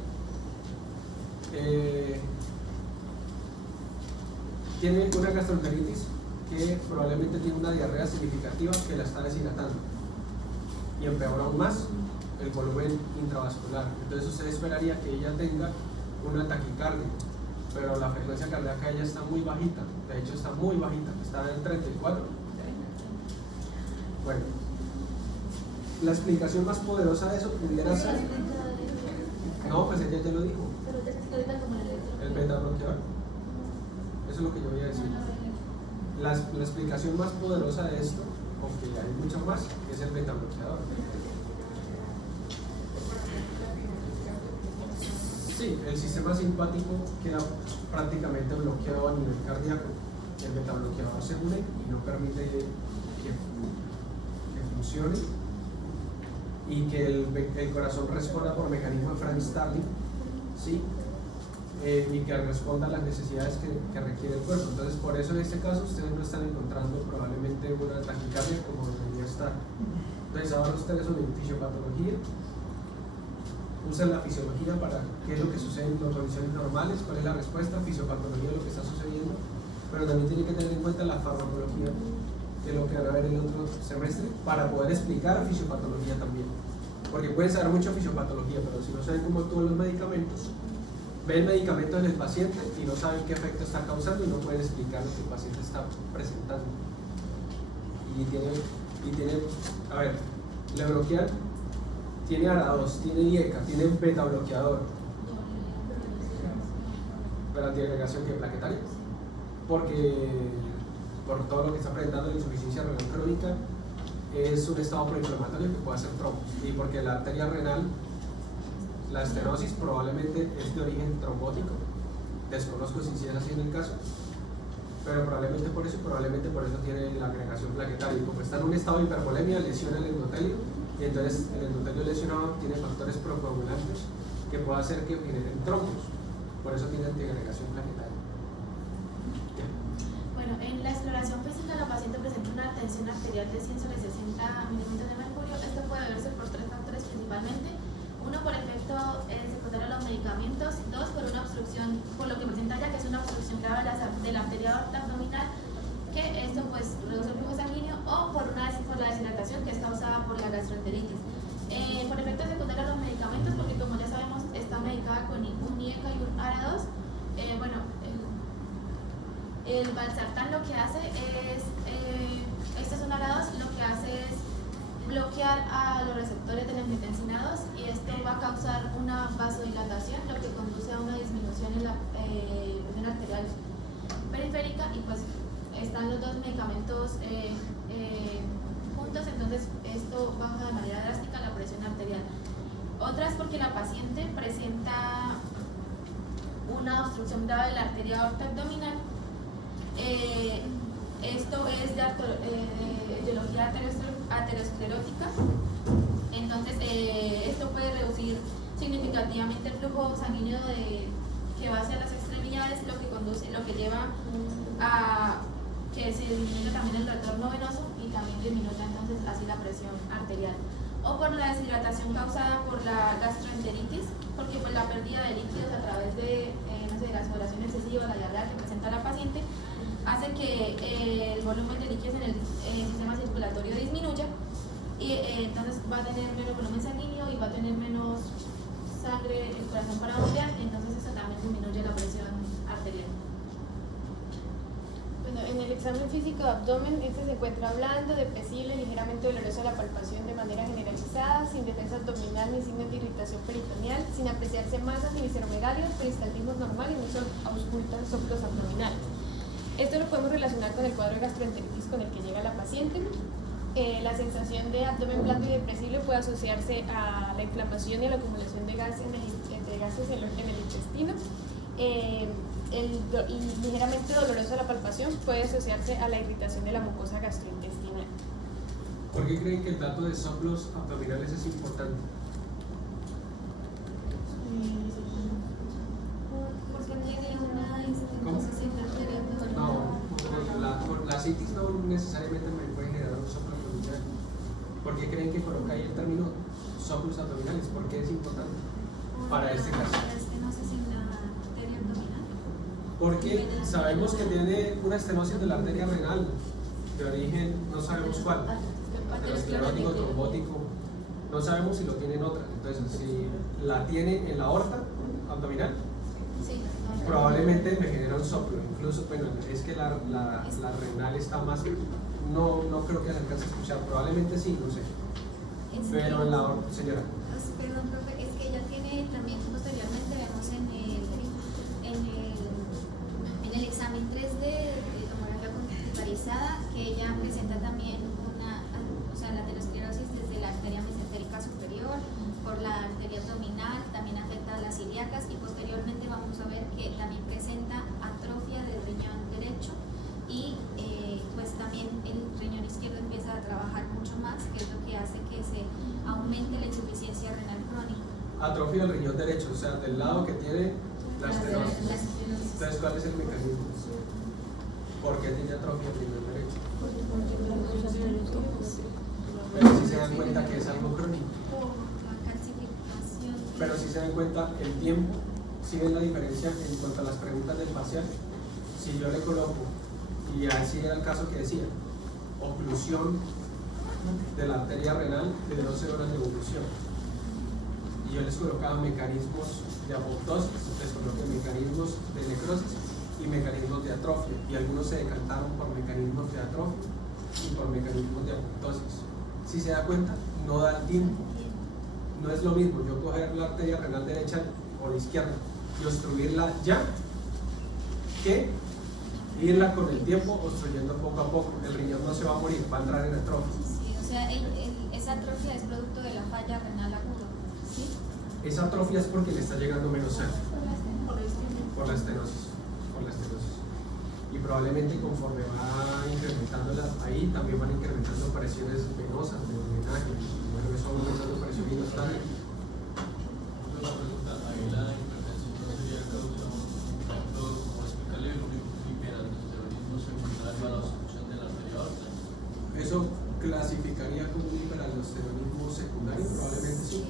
Tiene una gastroenteritis que probablemente tiene una diarrea significativa que la está deshidratando y empeora aún más el volumen intravascular. Entonces usted esperaría que ella tenga una taquicardia, pero la frecuencia cardíaca de ella está muy bajita, de hecho está muy bajita, está en 34. Bueno, la explicación más poderosa de eso pudiera ser, no, pues ella ya lo dijo, el beta bloqueador. Eso es lo que yo voy a decir. La explicación más poderosa de esto, aunque hay mucho más, es el beta bloqueador. Sí, el sistema simpático queda prácticamente bloqueado a nivel cardíaco. El beta bloqueador se une y no permite que funcione y que el corazón responda por mecanismo de Frank Starling, ¿sí? Y que responda a las necesidades que requiere el cuerpo. Entonces, por eso en este caso ustedes no están encontrando probablemente una taquicardia como debería estar. Entonces, ahora ustedes son en fisiopatología, usan la fisiología para qué es lo que sucede en las condiciones normales, cuál es la respuesta, fisiopatología de lo que está sucediendo, pero también tienen que tener en cuenta la farmacología, que es lo que van a ver en el otro semestre, para poder explicar fisiopatología también. Porque pueden saber mucho fisiopatología, pero si no saben cómo actúan los medicamentos, ven medicamentos en el paciente y no saben qué efecto está causando y no pueden explicar lo que el paciente está presentando. Y tiene, a ver, Lebroquial tiene ARA2, tiene IECA, tiene beta bloqueador. Pero antiagregación que plaquetaria, porque por todo lo que está presentando la insuficiencia renal crónica es un estado proinflamatorio que puede hacer trombos, y porque la arteria renal, la estenosis probablemente es de origen trombótico, desconozco si es así en el caso, pero probablemente por eso tiene la agregación plaquetaria, y como está en un estado de hipervolemia lesiona el endotelio, y entonces el endotelio lesionado tiene factores procoagulantes que puede hacer que generen trombos, por eso tiene antiagregación plaquetaria. Bueno, en la exploración física la paciente presenta una tensión arterial de 100 sobre 60 milímetros de mercurio. Esto puede deberse por 3 factores principalmente. Uno, por efecto secundario a los medicamentos. Dos, por una obstrucción, por lo que presenta ya que es una obstrucción grave de la arteria aorta abdominal, que esto pues reduce el flujo sanguíneo, o por la deshidratación que es causada por la gastroenteritis. Por efecto secundario a los medicamentos, porque como ya sabemos está medicada con un IECA y un ARA2. El valsartán lo que hace es, este es un ARA2, lo que hace es bloquear a los receptores de la angiotensina 2 y esto va a causar una vasodilatación, lo que conduce a una disminución en la presión arterial periférica, y pues están los dos medicamentos juntos, entonces esto baja de manera drástica la presión arterial. Otra es porque la paciente presenta una obstrucción grave de la arteria aorta abdominal. Esto es de etiología aterosclerótica, entonces esto puede reducir significativamente el flujo sanguíneo que va hacia las extremidades, lo que lleva a que se disminuya también el retorno venoso y también disminuya entonces así la presión arterial. O por la deshidratación causada por la gastroenteritis, porque pues la pérdida de líquidos a través de la sudoración excesiva, la diarrea que presenta la paciente, hace que el volumen de líquidos en el sistema circulatorio disminuya, y entonces va a tener menos volumen sanguíneo y va a tener menos sangre el corazón para bombear, entonces eso también disminuye la presión arterial. Bueno, en el examen físico de abdomen, se encuentra blando, depresible, ligeramente doloroso a la palpación de manera generalizada, sin defensa abdominal ni signos de irritación peritoneal, sin apreciarse masas ni visceromegalias, peristaltismo normal y no se auscultan soplos abdominales. Esto lo podemos relacionar con el cuadro de gastroenteritis con el que llega la paciente. La sensación de abdomen blando y depresible puede asociarse a la inflamación y a la acumulación de gases en el intestino. Y ligeramente doloroso a la palpación puede asociarse a la irritación de la mucosa gastrointestinal. ¿Por qué creen que el dato de soplos abdominales es importante? Porque tiene una insuficiencia arterial. No, la citis no necesariamente me puede generar un soplo abdominal. ¿Por qué creen que coloca ahí el término soplos abdominales? ¿Por qué es importante para este caso? Estenosis en la arteria abdominal. Porque sabemos que tiene una estenosis de la arteria renal, de origen no sabemos cuál, aterosclerótico, trombótico, no sabemos si lo tiene en otra. Entonces, si la tiene en la aorta abdominal, Sí. probablemente me genera un soplo. Incluso, bueno, es que la renal está más, no creo que la alcance a escuchar, probablemente sí, no sé. Pero en la aorta, señora. Perdón, profe, es que ella tiene también posteriormente, vemos en el examen 3D de tomografía computarizada, que ella presenta también la aterosclerosis desde la arteria mesentérica superior, por la arteria abdominal, también afecta a las ilíacas, y posteriormente vamos a ver que también presenta atrofia del riñón derecho, y pues también el riñón izquierdo empieza a trabajar mucho más, que es lo que hace que se aumente la insuficiencia renal crónica. Atrofia del riñón derecho, o sea, del lado que tiene la estenosis. La estenosis. Entonces, ¿cuál es el mecanismo? ¿Por qué tiene atrofia del riñón derecho? Pero si se dan cuenta que es algo crónico. La calcificación. Pero si se dan cuenta, el tiempo, si ven la diferencia en cuanto a las preguntas del parcial, si yo le coloco, y así era el caso que decía, oclusión de la arteria renal de 12 horas de evolución, y yo les colocaba mecanismos de apoptosis, les coloqué mecanismos de necrosis y mecanismos de atrofia, y algunos se decantaron por mecanismos de atrofia y por mecanismos de apoptosis. Si se da cuenta, no da el tiempo. No es lo mismo yo coger la arteria renal derecha o la izquierda y obstruirla ya, que irla con el tiempo obstruyendo poco a poco. El riñón no se va a morir, va a entrar en atrofia. Sí, o sea, esa atrofia es producto de la falla renal aguda, ¿sí? Esa atrofia es porque le está llegando menos sangre por la estenosis. Y probablemente conforme va incrementando ahí también van incrementando presiones venosas de drenaje, bueno, eso va aumentando presión inostática. Una pregunta, ahí la hipertensión no sería causa de un factor, como explicarle el hiperaldosteronismo secundario a la obstrucción de la arteria aorta. ¿Eso clasificaría como un hiperaldosteronismo secundario? Probablemente sí,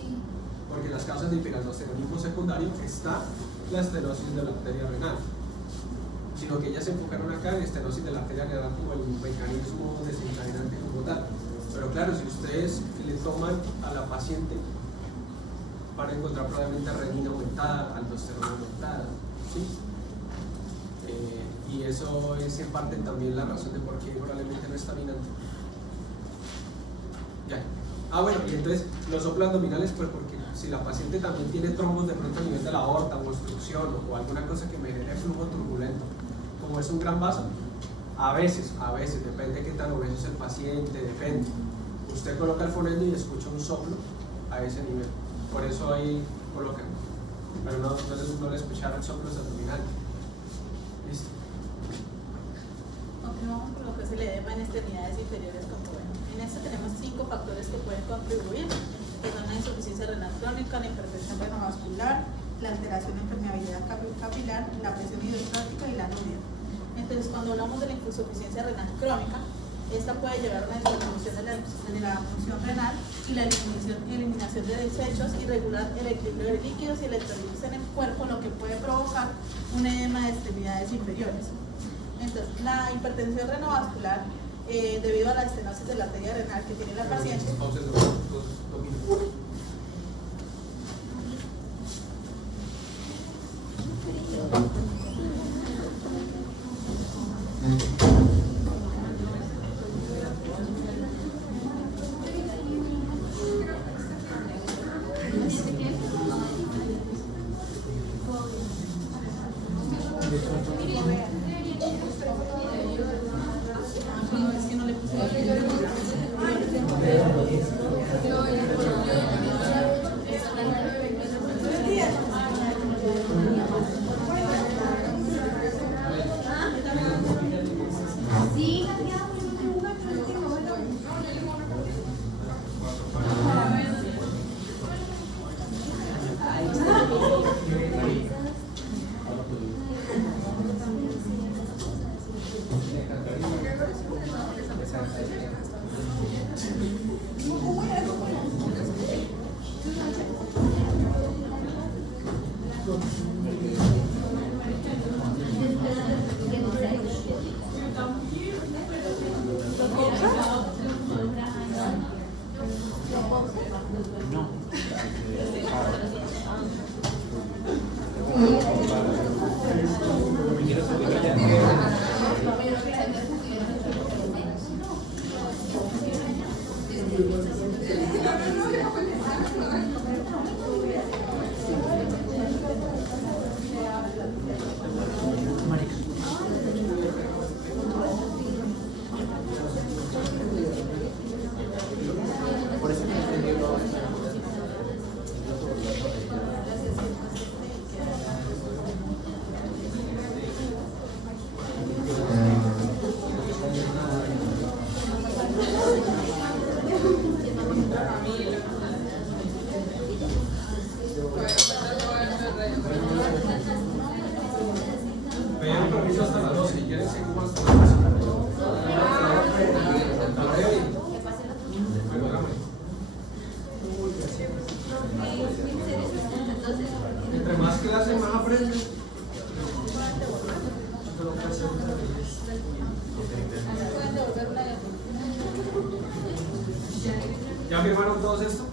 porque en las causas de hiperaldosteronismo secundario está la estenosis de la arteria renal, sino que ellas se enfocaron acá en estenosis de la arteria renal como el mecanismo desencadenante como tal. Pero claro, si ustedes le toman a la paciente, van a encontrar probablemente renina aumentada, aldosterona aumentada, ¿sí? Y eso es en parte también la razón de por qué probablemente no está dominante. Ya. Bueno, y entonces los soplos abdominales, pues porque si la paciente también tiene trombos de pronto a nivel de la aorta o obstrucción o alguna cosa que me genere flujo turbulento, como es un gran vaso, a veces, depende de qué tan obeso es el paciente, depende. Usted coloca el fonendo y escucha un soplo a ese nivel, por eso ahí colocan, pero no le escucharon soplos abdominales. Listo. Continuamos con lo que es el edema en extremidades inferiores como ven. En esto tenemos 5 factores que pueden contribuir, que son la insuficiencia renal crónica, la hipertensión renovascular, la alteración de permeabilidad capilar, la presión hidrostática y la anuria. Entonces, cuando hablamos de la insuficiencia renal crónica, esta puede llevar a una disminución de la función renal y la eliminación de desechos y regular el equilibrio de líquidos y electrolitos en el cuerpo, lo que puede provocar un edema de extremidades inferiores. Entonces, la hipertensión renovascular, debido a la estenosis de la arteria renal que tiene la paciente, Dos minutos. Pedían permiso hasta las 12 y quieren seguir más hasta las 12. Bueno, hágame. Entre más clases, más aprendes. Pueden devolver una ¿Ya firmaron todos esto?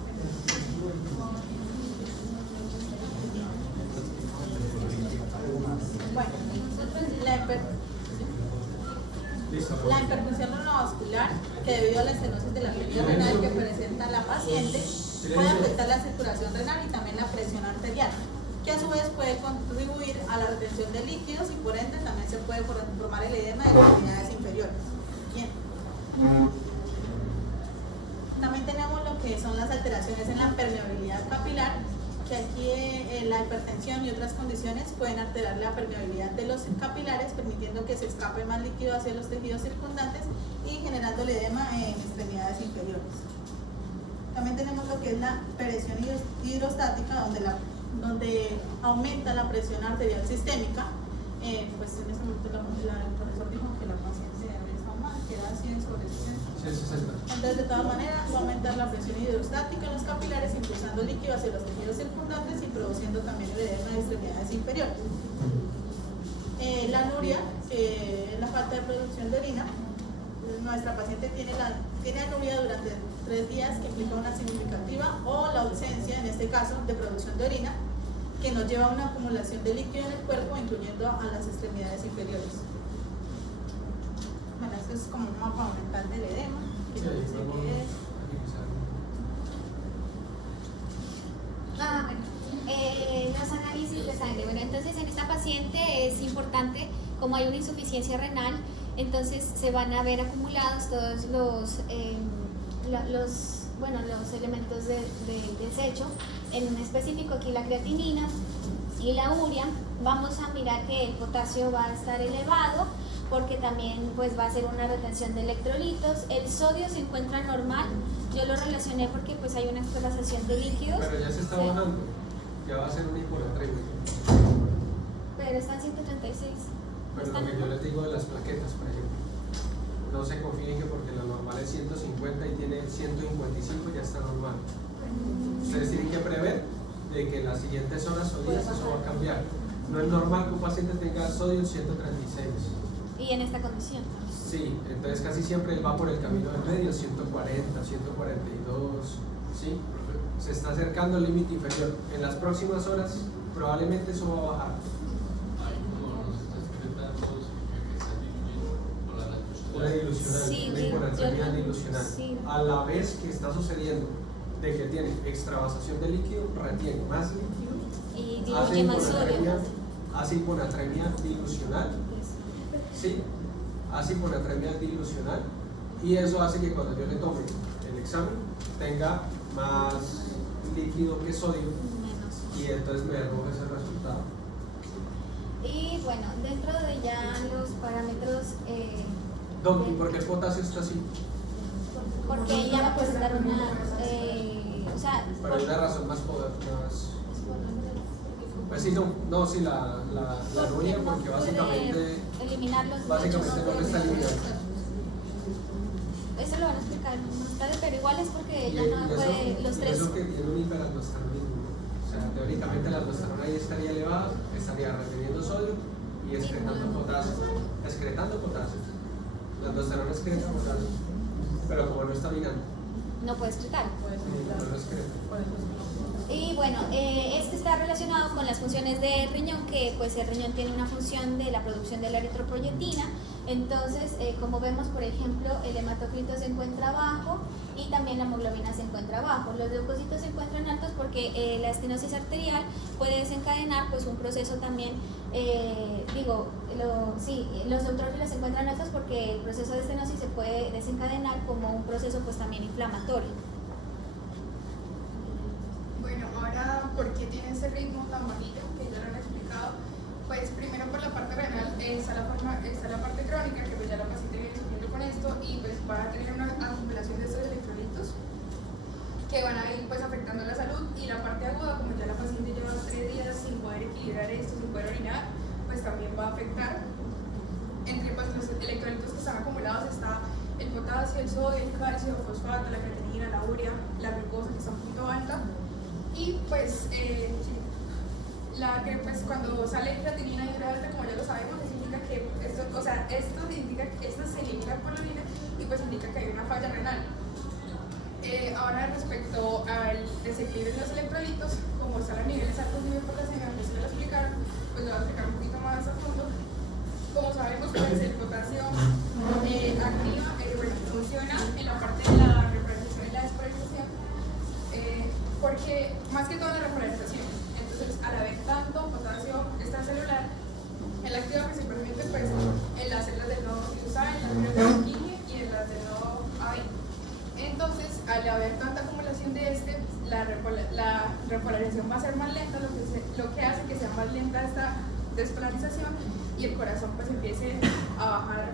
Bueno, Listo. la hipertensión neurovascular, que debido a la estenosis de la arteria renal que presenta la paciente, puede afectar la circulación renal y también la presión arterial, que a su vez puede contribuir a la retención de líquidos y por ende también se puede formar el edema de las extremidades inferiores. Bien. También tenemos lo que son las alteraciones en la permeabilidad capilar, que aquí la hipertensión y otras condiciones pueden alterar la permeabilidad de los capilares, permitiendo que se escape más líquido hacia los tejidos circundantes y generando el edema en extremidades inferiores. También tenemos lo que es la presión hidrostática, donde aumenta la presión arterial sistémica. Pues en este momento el profesor dijo que la paciente había estado mal, que era 100/60. 160. Entonces, de todas maneras, va a aumentar la presión hidrostática en los capilares, impulsando líquido hacia los tejidos circundantes y produciendo también el edema de extremidades inferiores. La anuria, es la falta de producción de orina. Nuestra paciente tiene anuria durante 3 días, que implica una significativa o la ausencia, en este caso, de producción de orina, que nos lleva a una acumulación de líquido en el cuerpo, incluyendo a las extremidades inferiores. Bueno, esto es como un mapa mental del edema, que Sí, nos dice vamos que es. Los análisis de sangre. Bueno, entonces en esta paciente es importante, como hay una insuficiencia renal, entonces se van a ver acumulados todos los elementos de desecho, en específico aquí la creatinina y la urea. Vamos a mirar que el potasio va a estar elevado, porque también pues va a ser una retención de electrolitos. El sodio se encuentra normal, yo lo relacioné porque pues hay una extravasación de líquidos. Pero ya se está Sí. bajando. Ya va a ser una hiponatremia. Pero está en 136. Pero Está lo que yo normal. les digo de las plaquetas, por ejemplo, no se confíen que porque la normal es 150 y tiene 155 ya está normal. Ustedes tienen que prever de que en las siguientes horas o días eso va a cambiar. No es normal que un paciente tenga sodio en 136. Y en esta condición. Sí, entonces casi siempre él va por el camino del medio, 140, 142, ¿sí? Se está acercando al límite inferior. En las próximas horas probablemente eso va a bajar. Ahí como nos está excretando, que está disminuyendo por la Una dilucional, Sí, una sí, hiponatremia yo- dilucional. sí. A la vez que está sucediendo de que tiene extravasación de líquido, retiene más líquido, Y hace diluye más hiponatremia, sodio. hace hiponatremia dilucional, ¿sí? Hace hiponatremia dilucional, y eso hace que cuando yo le tome el examen tenga más líquido que sodio, Menos. y entonces me arroja ese resultado. Y bueno, dentro de ya los parámetros, Doc, ¿y por qué el potasio está así? porque ella va a presentar una, o sea, Pero hay una razón más poderosa. Pues sí, no, sí, la anuria, porque básicamente eliminar los básicamente no lo está eliminando. Eso lo van a explicar más tarde, pero igual es porque Y ella no puede los y tres. eso que tiene un hiperaldosteronismo. O sea, teóricamente la aldosterona ahí estaría elevada, estaría reteniendo sodio y excretando potasio. Excretando potasio. La aldosterona excreta potasio. Pero como no está minando, No puede explicar. Puede ser, no lo excreta. por eso bueno, este está relacionado con las funciones del riñón, que pues el riñón tiene una función de la producción de la eritropoyetina. Entonces, como vemos, por ejemplo, el hematocrito se encuentra bajo y también la hemoglobina se encuentra bajo. Los leucocitos se encuentran altos porque la estenosis arterial puede desencadenar pues un proceso también, los neutrófilos se encuentran altos porque el proceso de estenosis se puede desencadenar como un proceso pues también inflamatorio. Bueno, ahora, ¿por qué tiene ese ritmo tan bajito? Que ya lo han explicado. Pues primero por la parte renal está la parte crónica, que pues ya la paciente viene sufriendo con esto y pues va a tener una acumulación de estos electrolitos que van a ir pues afectando la salud, y la parte aguda, como ya la paciente lleva 3 días sin poder equilibrar esto, sin poder orinar, pues también va a afectar. Entre pues, los electrolitos que están acumulados está el potasio, el sodio, el calcio, el fosfato, la creatinina, la urea, la glucosa que está un poquito alta, y pues pues cuando sale creatinina y urea alta, como ya lo sabemos, eso indica que esto indica que esto se elimina por la orina y pues indica que hay una falla renal. Ahora, respecto al desequilibrio de los electrolitos, como están a niveles altos de hiperpotasemia, pues me lo explicaron, pues lo voy a explicar un poquito más a fondo. Como sabemos, pues el potasio activa, funciona en la parte de la repolarización y la despolarización, porque más que todo la repolarización. Entonces, al haber tanto potasio extracelular, él activa principalmente pues, en las células del nodo sinusal, en las células de Purkinje y en las del nodo AB. Entonces, al haber tanta acumulación de la repolarización va a ser más lenta, lo que hace que sea más lenta esta despolarización y el corazón pues empiece a bajar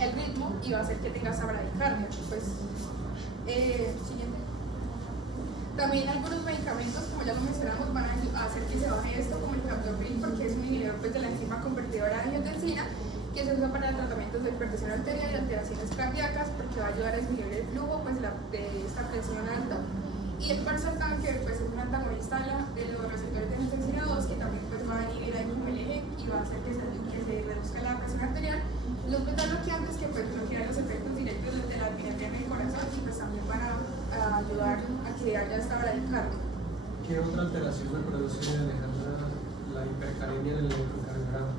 el ritmo y va a hacer que tengas bradicardia. Pues, siguiente. También algunos medicamentos, como ya lo mencionamos, van a hacer que se baje esto, como el captopril, porque es un inhibidor pues, de la enzima convertidora de angiotensina, que se usa para tratamientos de hipertensión arterial y alteraciones cardíacas, porque va a ayudar a disminuir el flujo pues, de esta presión alta. Y el valsartán, que pues, es un antagonista de los receptores de angiotensina 2, que también pues, va a inhibir ahí como el eje y va a hacer que se reduzca la presión arterial. Los beta-bloqueantes, que pues bloquean los efectos directos de la epinefrina en el corazón y pues también van a ayudar a que haya esta bradicardia. ¿Qué otra alteración me produce, Alejandra, la hipercalemia en el electrocardiograma?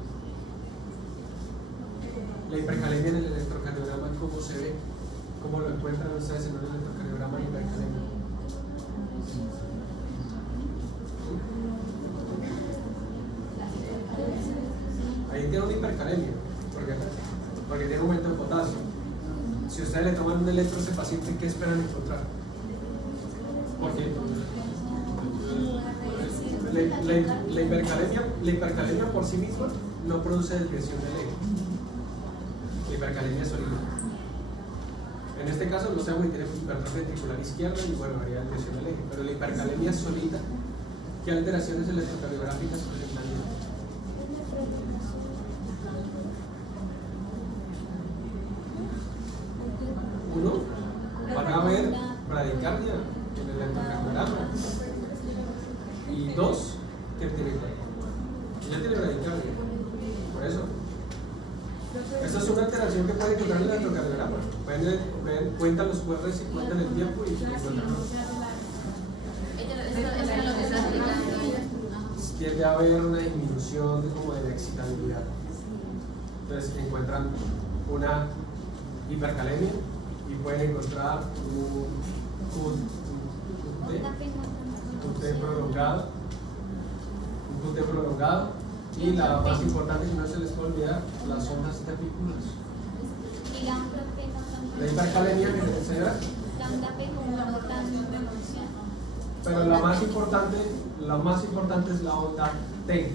La hipercalemia en el electrocardiograma, ¿cómo se ve? ¿Cómo lo encuentran ustedes en un electrocardiograma de hipercalemia? Ahí tiene una hipercalemia, porque tiene aumento de potasio. Si ustedes le toman un electro a ese paciente, ¿qué esperan encontrar? Porque la hipercalemia por sí misma no produce desviación del eje. La hipercalemia es sólida. En este caso, no sé, tiene hipertrofia ventricular izquierda y bueno, haría desviación del eje. Pero la hipercalemia es sólida. ¿Qué alteraciones electrocardiográficas presentaría? Uno, van a ver bradicardia en el electrocardiograma. Y dos, ¿qué tiene? Ya tiene bradicardia. Por eso. Esta es una alteración que puede encontrar en el electrocardiograma. Cuentan los QRs y cuentan el tiempo y encuentran. Tiende a haber una disminución de la excitabilidad. Entonces encuentran una hipercalemia y pueden encontrar un QT prolongado y la más importante, que no se les puede olvidar, las ondas tepículas. ¿Y lambda P? La hipercalemia que se da. Lambda P como no tan denuncia. Pero la más importante es la onda T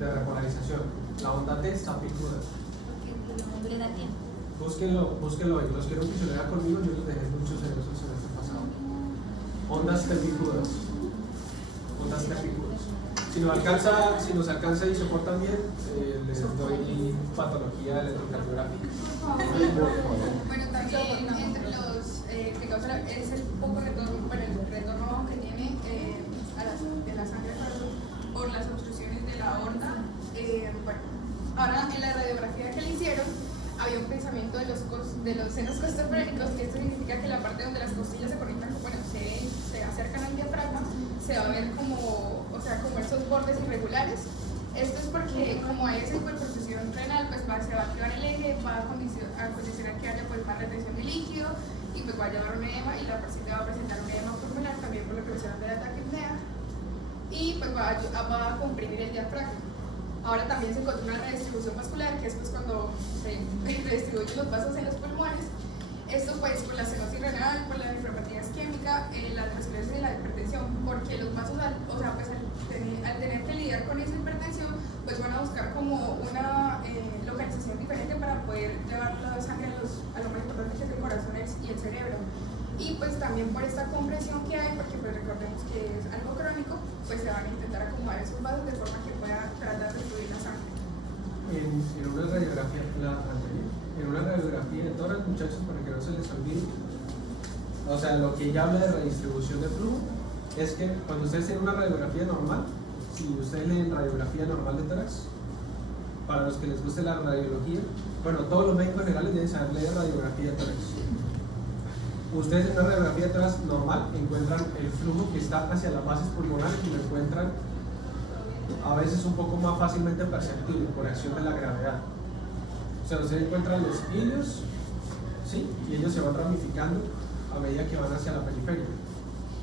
de repolarización. La onda T está picuda. Porque le da tiempo. Búsquenlo ahí. Los que no funcionaran conmigo, yo les dejé muchos en el semestre pasado. Ondas tepícudas. Ondas tepícudas. Si nos alcanza y se portan bien, les doy patología electrocardiográfica. Bueno, también entre los que causa es el poco retorno, el retorno que tiene de la sangre por las obstrucciones de la aorta. Bueno, ahora en la radiografía que le hicieron había un pensamiento de los senos costofrénicos, que esto significa que la parte donde las costillas se conectan, se acercan al diafragma, se se va a ver como, o sea, como esos bordes irregulares. Esto es porque como hay esa hiperprofusión renal, pues se va a activar el eje, va a condicionar que haya pues más retención de líquido y pues va a llevar un edema, y la paciente va a presentar un edema pulmonar también por lo que mencionan de la taquipnea, y pues va a comprimir el diafragma. Ahora también se encontró una redistribución vascular, que es pues cuando se redistribuyen los vasos en los pulmones. Esto pues por la estenosis renal, por la nefropatía isquémica, la aterosclerosis y la hipertensión, porque los vasos, al tener que lidiar con esa hipertensión, pues van a buscar como una localización diferente para poder llevar la sangre a lo más importante, que es el corazón y el cerebro. Y pues también por esta compresión que hay, porque pues recordemos que es algo crónico, pues se van a intentar acomodar esos vasos de forma que pueda tratar de fluir la sangre. En una radiografía de tórax, muchachos, para que no se les olvide, o sea, lo que ya habla de redistribución de flujo es que cuando ustedes tienen una radiografía normal, si ustedes leen radiografía normal de tórax, para los que les guste la radiología, bueno, todos los médicos generales deben saber leer radiografía de tórax. Ustedes en una radiografía de tórax normal encuentran el flujo que está hacia las bases pulmonares y lo encuentran a veces un poco más fácilmente perceptible por acción de la gravedad. O sea, ustedes encuentran los ilios, ¿sí? Y ellos se van ramificando a medida que van hacia la periferia.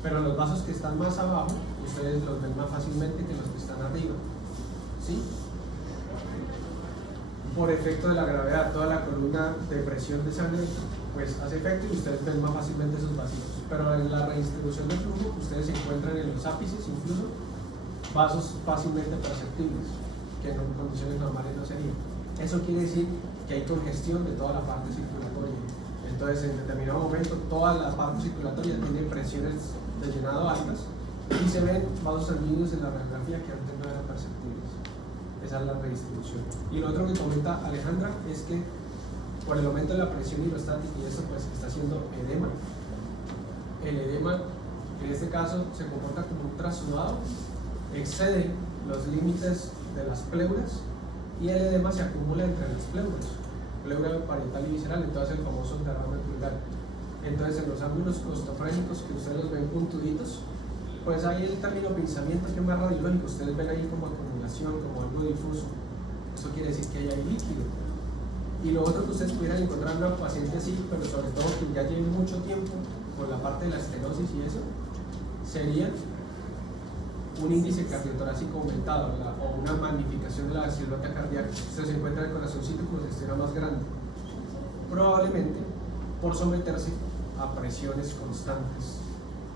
Pero los vasos que están más abajo, ustedes los ven más fácilmente que los que están arriba, ¿sí? Por efecto de la gravedad, toda la columna de presión de sangre pues hace efecto y ustedes ven más fácilmente esos vacíos. Pero en la redistribución del flujo, ustedes encuentran en los ápices incluso vasos fácilmente perceptibles, que en condiciones normales no serían. Eso quiere decir que hay congestión de toda la parte circulatoria. Entonces, en determinado momento, toda la parte circulatoria tiene presiones de llenado altas y se ven vasos sanguíneos en la radiografía que antes no eran perceptibles. Esa es la redistribución. Y lo otro que comenta Alejandra es que por el aumento de la presión hidrostática y eso pues está haciendo edema. El edema en este caso se comporta como un trasudado, excede los límites de las pleuras y el edema se acumula entre las pleuras, pleura parietal y visceral, entonces el famoso derrame pleural. Entonces en los ángulos costofrénicos que ustedes los ven puntuditos, pues hay el término pinzamiento que es más radiológico, ustedes ven ahí como acumulación, como algo difuso. Eso quiere decir que hay líquido. Y lo otro que ustedes pudieran encontrar en una paciente así, pero sobre todo que ya lleve mucho tiempo con la parte de la estenosis y eso, sería un índice cardiotorácico aumentado, o una magnificación de la silueta cardíaca. Ustedes se encuentran el corazoncito como si estuviera más grande, probablemente por someterse a presiones constantes,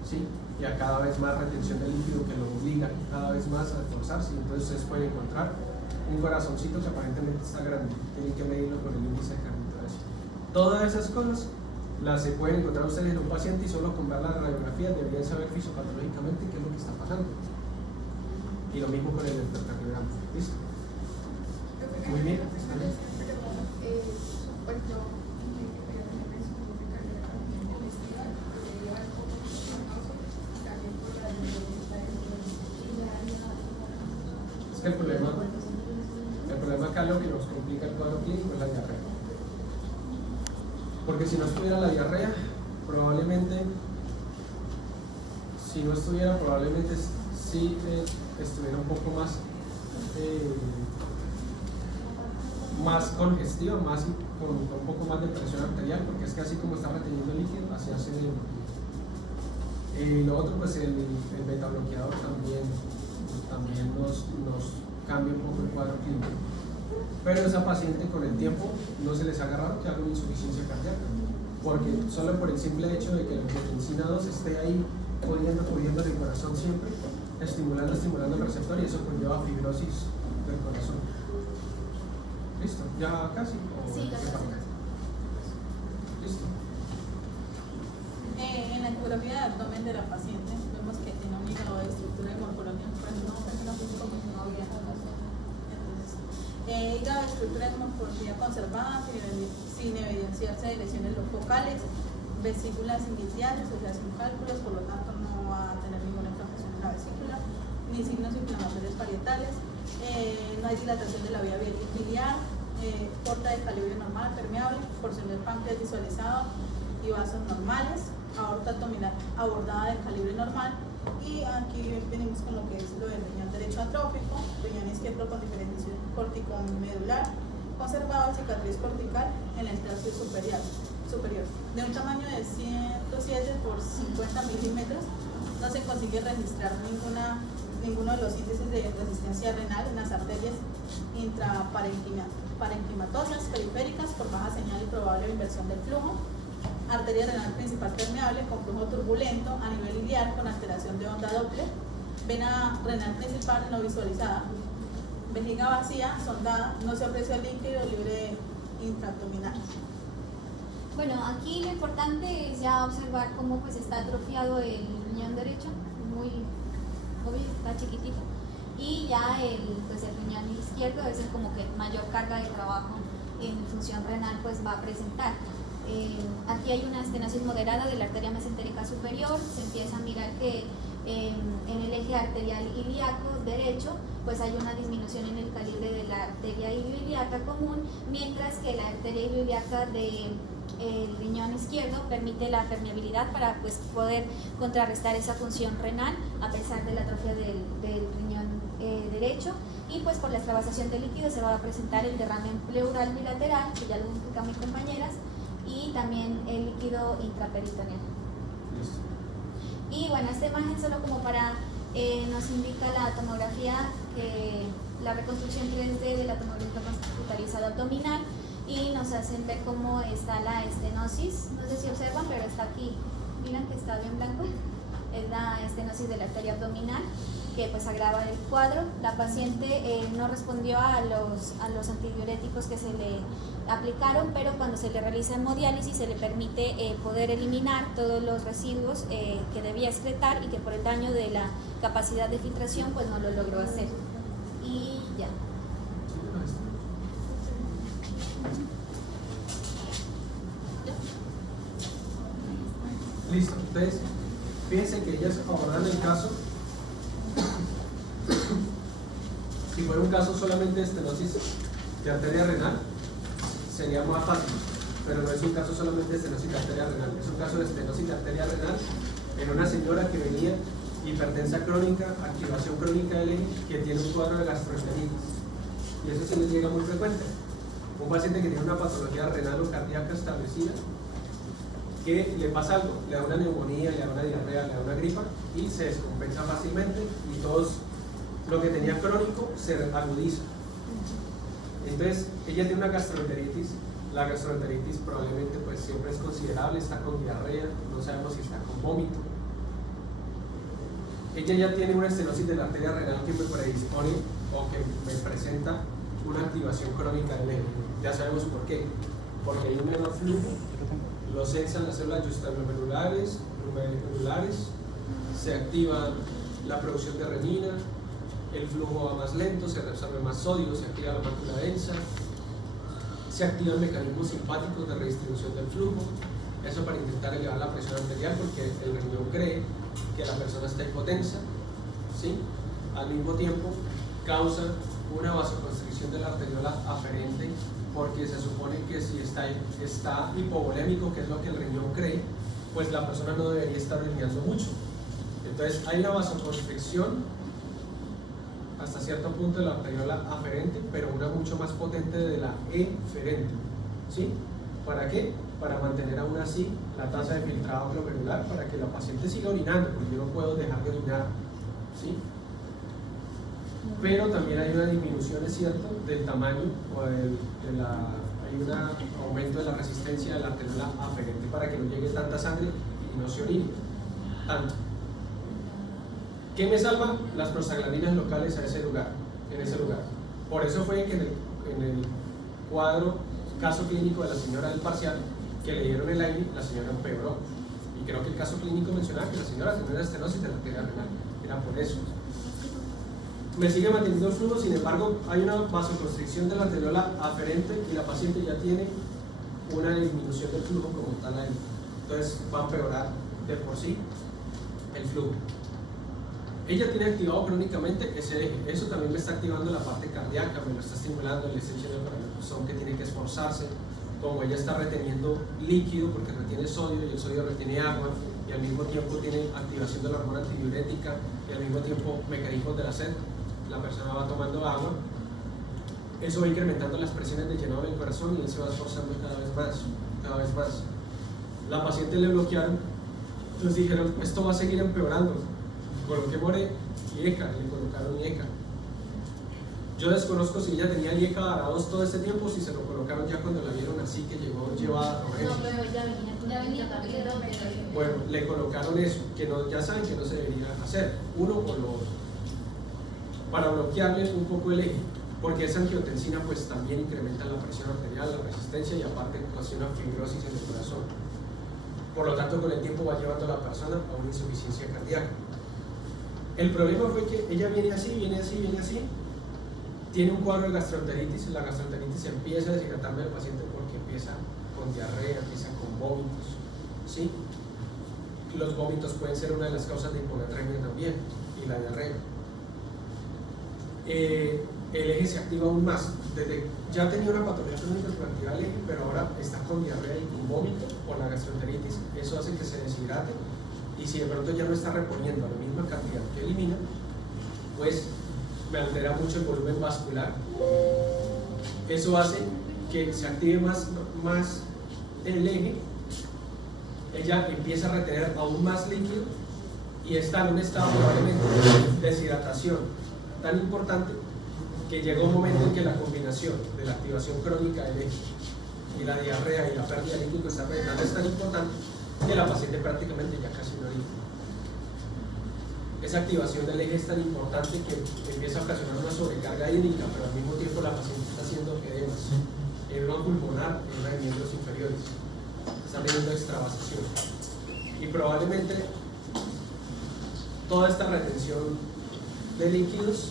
¿sí? Y a cada vez más retención de líquido que lo obliga cada vez más a esforzarse. Entonces ustedes pueden encontrar un corazoncito que aparentemente está grande, tienen que medirlo con el índice cardiotorácico. Todas esas cosas las se pueden encontrar ustedes en un paciente y solo con ver la radiografía deberían saber fisiopatológicamente qué es lo que está pasando. Y lo mismo con el electrocardiograma. ¿Listo? Muy bien. Es que el problema acá lo que nos complica el cuadro clínico es la diarrea. Porque si no estuviera la diarrea, probablemente sí estuviera un poco más congestiva, con un poco más de presión arterial, porque es que así como está reteniendo líquido, así hace lo otro, pues el beta bloqueador también nos cambia un poco el cuadro clínico. Pero esa paciente con el tiempo no se les ha agarrado que haga una insuficiencia cardíaca, porque solo por el simple hecho de que la angiotensina 2 esté ahí pudiendo el corazón siempre, estimulando el receptor, y eso conlleva fibrosis del corazón. ¿Listo? ¿Ya casi? Sí, ya casi. ¿Listo? En la ecografía de abdomen de la paciente vemos que tiene un hígado de estructura y morfología, pero no término físico porque no había. Entonces, hígado de estructura y morfología conservada, sin evidenciarse de lesiones focales, vesículas iniciales, o sea, sin cálculos, por lo tanto no va a tener ninguna inflamación en la vesícula, ni signos inflamatorios parietales, no hay dilatación de la vía biliar, porta de calibre normal, permeable, porción del páncreas visualizado y vasos normales, aorta abdominal abordada de calibre normal Y aquí venimos con lo que es lo del riñón derecho atrófico, riñón izquierdo con diferenciación corticomedular, conservado cicatriz cortical en el tercio superior, de un tamaño de 107 por 50 milímetros. No se consigue registrar ninguno de los índices de resistencia renal en las arterias intraparenquimatosas periféricas por baja señal y probable inversión del flujo. Arteria renal principal permeable con flujo turbulento a nivel iliar con alteración de onda Doppler. Vena renal principal no visualizada. Vejiga vacía, sondada, no se aprecia líquido libre intraabdominal. Bueno, aquí lo importante es ya observar cómo pues está atrofiado el riñón derecho, muy obvio, está chiquitito, y ya el riñón izquierdo es el como que mayor carga de trabajo en función renal pues va a presentar. Aquí hay una estenosis moderada de la arteria mesentérica superior. Se empieza a mirar que en el eje arterial ilíaco derecho pues hay una disminución en el calibre de la arteria ilioiliaca común, mientras que la arteria ilioiliaca del riñón izquierdo permite la permeabilidad para pues poder contrarrestar esa función renal a pesar de la atrofia del riñón derecho. Y pues por la extravasación de líquido se va a presentar el derrame pleural bilateral, que ya lo explican mis compañeras, y también el líquido intraperitoneal. Y bueno, esta imagen solo como para nos indica la tomografía, la reconstrucción 3D de la tomografía computarizada abdominal, y nos hacen ver cómo está la estenosis. No sé si observan, pero está aquí, miren que está bien blanco, es la estenosis de la arteria abdominal, que pues agrava el cuadro. La paciente no respondió a los antidiuréticos que se le aplicaron, pero cuando se le realiza hemodiálisis se le permite poder eliminar todos los residuos que debía excretar y que por el daño de la capacidad de filtración pues no lo logró hacer. Y ya. Listo, entonces fíjense que ellas abordan el caso. Si fuera un caso solamente de estenosis de arteria renal, sería más fácil, pero no es un caso solamente de estenosis de arteria renal, es un caso de estenosis de arteria renal en una señora que venía hipertensa crónica, activación crónica del eje, que tiene un cuadro de gastroenteritis, y eso se les llega muy frecuente. Un paciente que tiene una patología renal o cardíaca establecida, que le pasa algo, le da una neumonía, le da una diarrea, le da una gripa y se descompensa fácilmente, y todo lo que tenía crónico se agudiza. Entonces ella tiene una gastroenteritis. La gastroenteritis probablemente pues siempre es considerable, está con diarrea, no sabemos si está con vómito. Ella ya tiene una estenosis de la arteria renal que me predispone o que me presenta una activación crónica del eje. Ya sabemos por qué, porque hay un menor flujo, lo censan las células justaglomerulares, se activa la producción de renina, el flujo va más lento, se reabsorbe más sodio, se activa la mácula densa, se activan mecanismos simpáticos de redistribución del flujo, eso para intentar elevar la presión arterial, porque el riñón cree que la persona está hipotensa, ¿sí? Al mismo tiempo causa una vasoconstricción de la arteriola aferente, porque se supone que si está hipovolémico, que es lo que el riñón cree, pues la persona no debería estar orinando mucho. Entonces hay una vasoconstricción hasta cierto punto de la arteriola aferente, pero una mucho más potente de la eferente, ¿sí? ¿Para qué? Para mantener aún así la tasa de filtrado glomerular, para que la paciente siga orinando, porque yo no puedo dejar de orinar, ¿sí? Pero también hay una disminución, es cierto, del tamaño o hay un aumento de la resistencia de la arteriola aferente para que no llegue tanta sangre y no se orine tanto. ¿Qué me salva? Las prostaglandinas locales en ese lugar. Por eso fue que en el cuadro, caso clínico de la señora del parcial, que le dieron el aire, la señora empeoró. Y creo que el caso clínico mencionaba que la señora tenía una estenosis de la arteria renal. Era por eso. Me sigue manteniendo el flujo, sin embargo, hay una vasoconstricción de la arteriola aferente y la paciente ya tiene una disminución del flujo como tal ahí. Entonces va a empeorar de por sí el flujo. Ella tiene activado crónicamente ese eje, eso también me está activando la parte cardíaca, me lo está estimulando el extensión del corazón, que tiene que esforzarse. Como ella está reteniendo líquido porque retiene sodio y el sodio retiene agua, y al mismo tiempo tiene activación de la hormona antidiurética y al mismo tiempo mecanismos de la sed, la persona va tomando agua, eso va incrementando las presiones de llenado del corazón y él se va esforzando cada vez más. La paciente le bloquearon, entonces dijeron, esto va a seguir empeorando, coloquémosle IECA, le colocaron IECA. Yo desconozco si ella tenía el IECA a 2 todo este tiempo, si se lo colocaron ya cuando la vieron así, que llegó llevada a No, urgencias. pero ya venía tratamiento, Bueno, le colocaron eso, que no, ya saben que no se debería hacer, uno o lo otro, para bloquearle un poco el eje, porque esa angiotensina pues también incrementa la presión arterial, la resistencia y aparte ocasiona fibrosis en el corazón. Por lo tanto, con el tiempo va llevando a la persona a una insuficiencia cardíaca. El problema fue que ella viene así, tiene un cuadro de gastroenteritis, la gastroenteritis empieza a deshidratarme al paciente porque empieza con diarrea, empieza con vómitos, ¿sí? Y los vómitos pueden ser una de las causas de hiponatremia también, y la diarrea. El eje se activa aún más, ya tenía una patología crónica que activa el eje, pero ahora está con diarrea y con vómito por la gastroenteritis, eso hace que se deshidrate, y si de pronto ya no está reponiendo la misma cantidad que elimina, pues me altera mucho el volumen vascular, eso hace que se active más el eje, ella empieza a retener aún más líquido y está en un estado probablemente de deshidratación tan importante que llega un momento en que la combinación de la activación crónica del eje y la diarrea y la pérdida de líquido está reventando es tan importante que la paciente prácticamente ya casi no orina. Esa activación del eje es tan importante que empieza a ocasionar una sobrecarga hídrica, pero al mismo tiempo la paciente está haciendo edema pulmonar, edema de miembros inferiores, está teniendo extravasación. Y probablemente toda esta retención de líquidos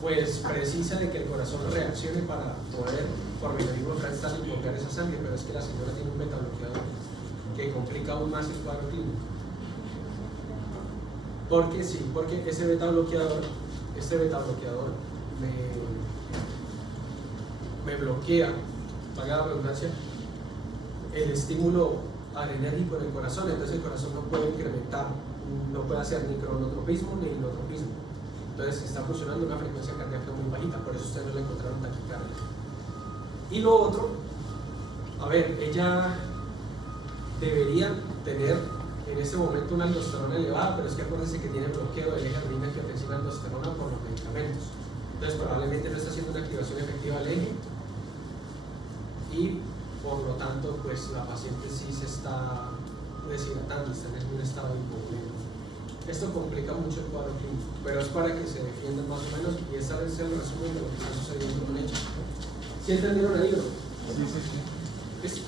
pues precisa de que el corazón reaccione para poder, por mecanismo transtal, bloquear esa sangre, pero es que la señora tiene un beta bloqueador que complica aún más el cuadro clínico. Porque sí, porque este beta bloqueador me bloquea, valga la redundancia, el estímulo adrenérgico en el corazón, entonces el corazón no puede incrementar, no puede hacer ni cronotropismo ni hipnotropismo. Entonces está funcionando a una frecuencia cardíaca muy bajita, por eso ustedes no le encontraron taquicardia. Y lo otro, a ver, ella debería tener en este momento una aldosterona elevada, pero es que acuérdense que tiene bloqueo del eje adrenina-angiotensina-aldosterona por los medicamentos. Entonces probablemente no está haciendo una activación efectiva del eje y por lo tanto pues la paciente sí se está deshidratando, está en un estado hipovolémico. Esto complica mucho el cuadro clínico, pero es para que se defiendan más o menos y esta es el resumen de lo que está sucediendo con ella. ¿Sí entendieron el libro? Sí. ¿Listo?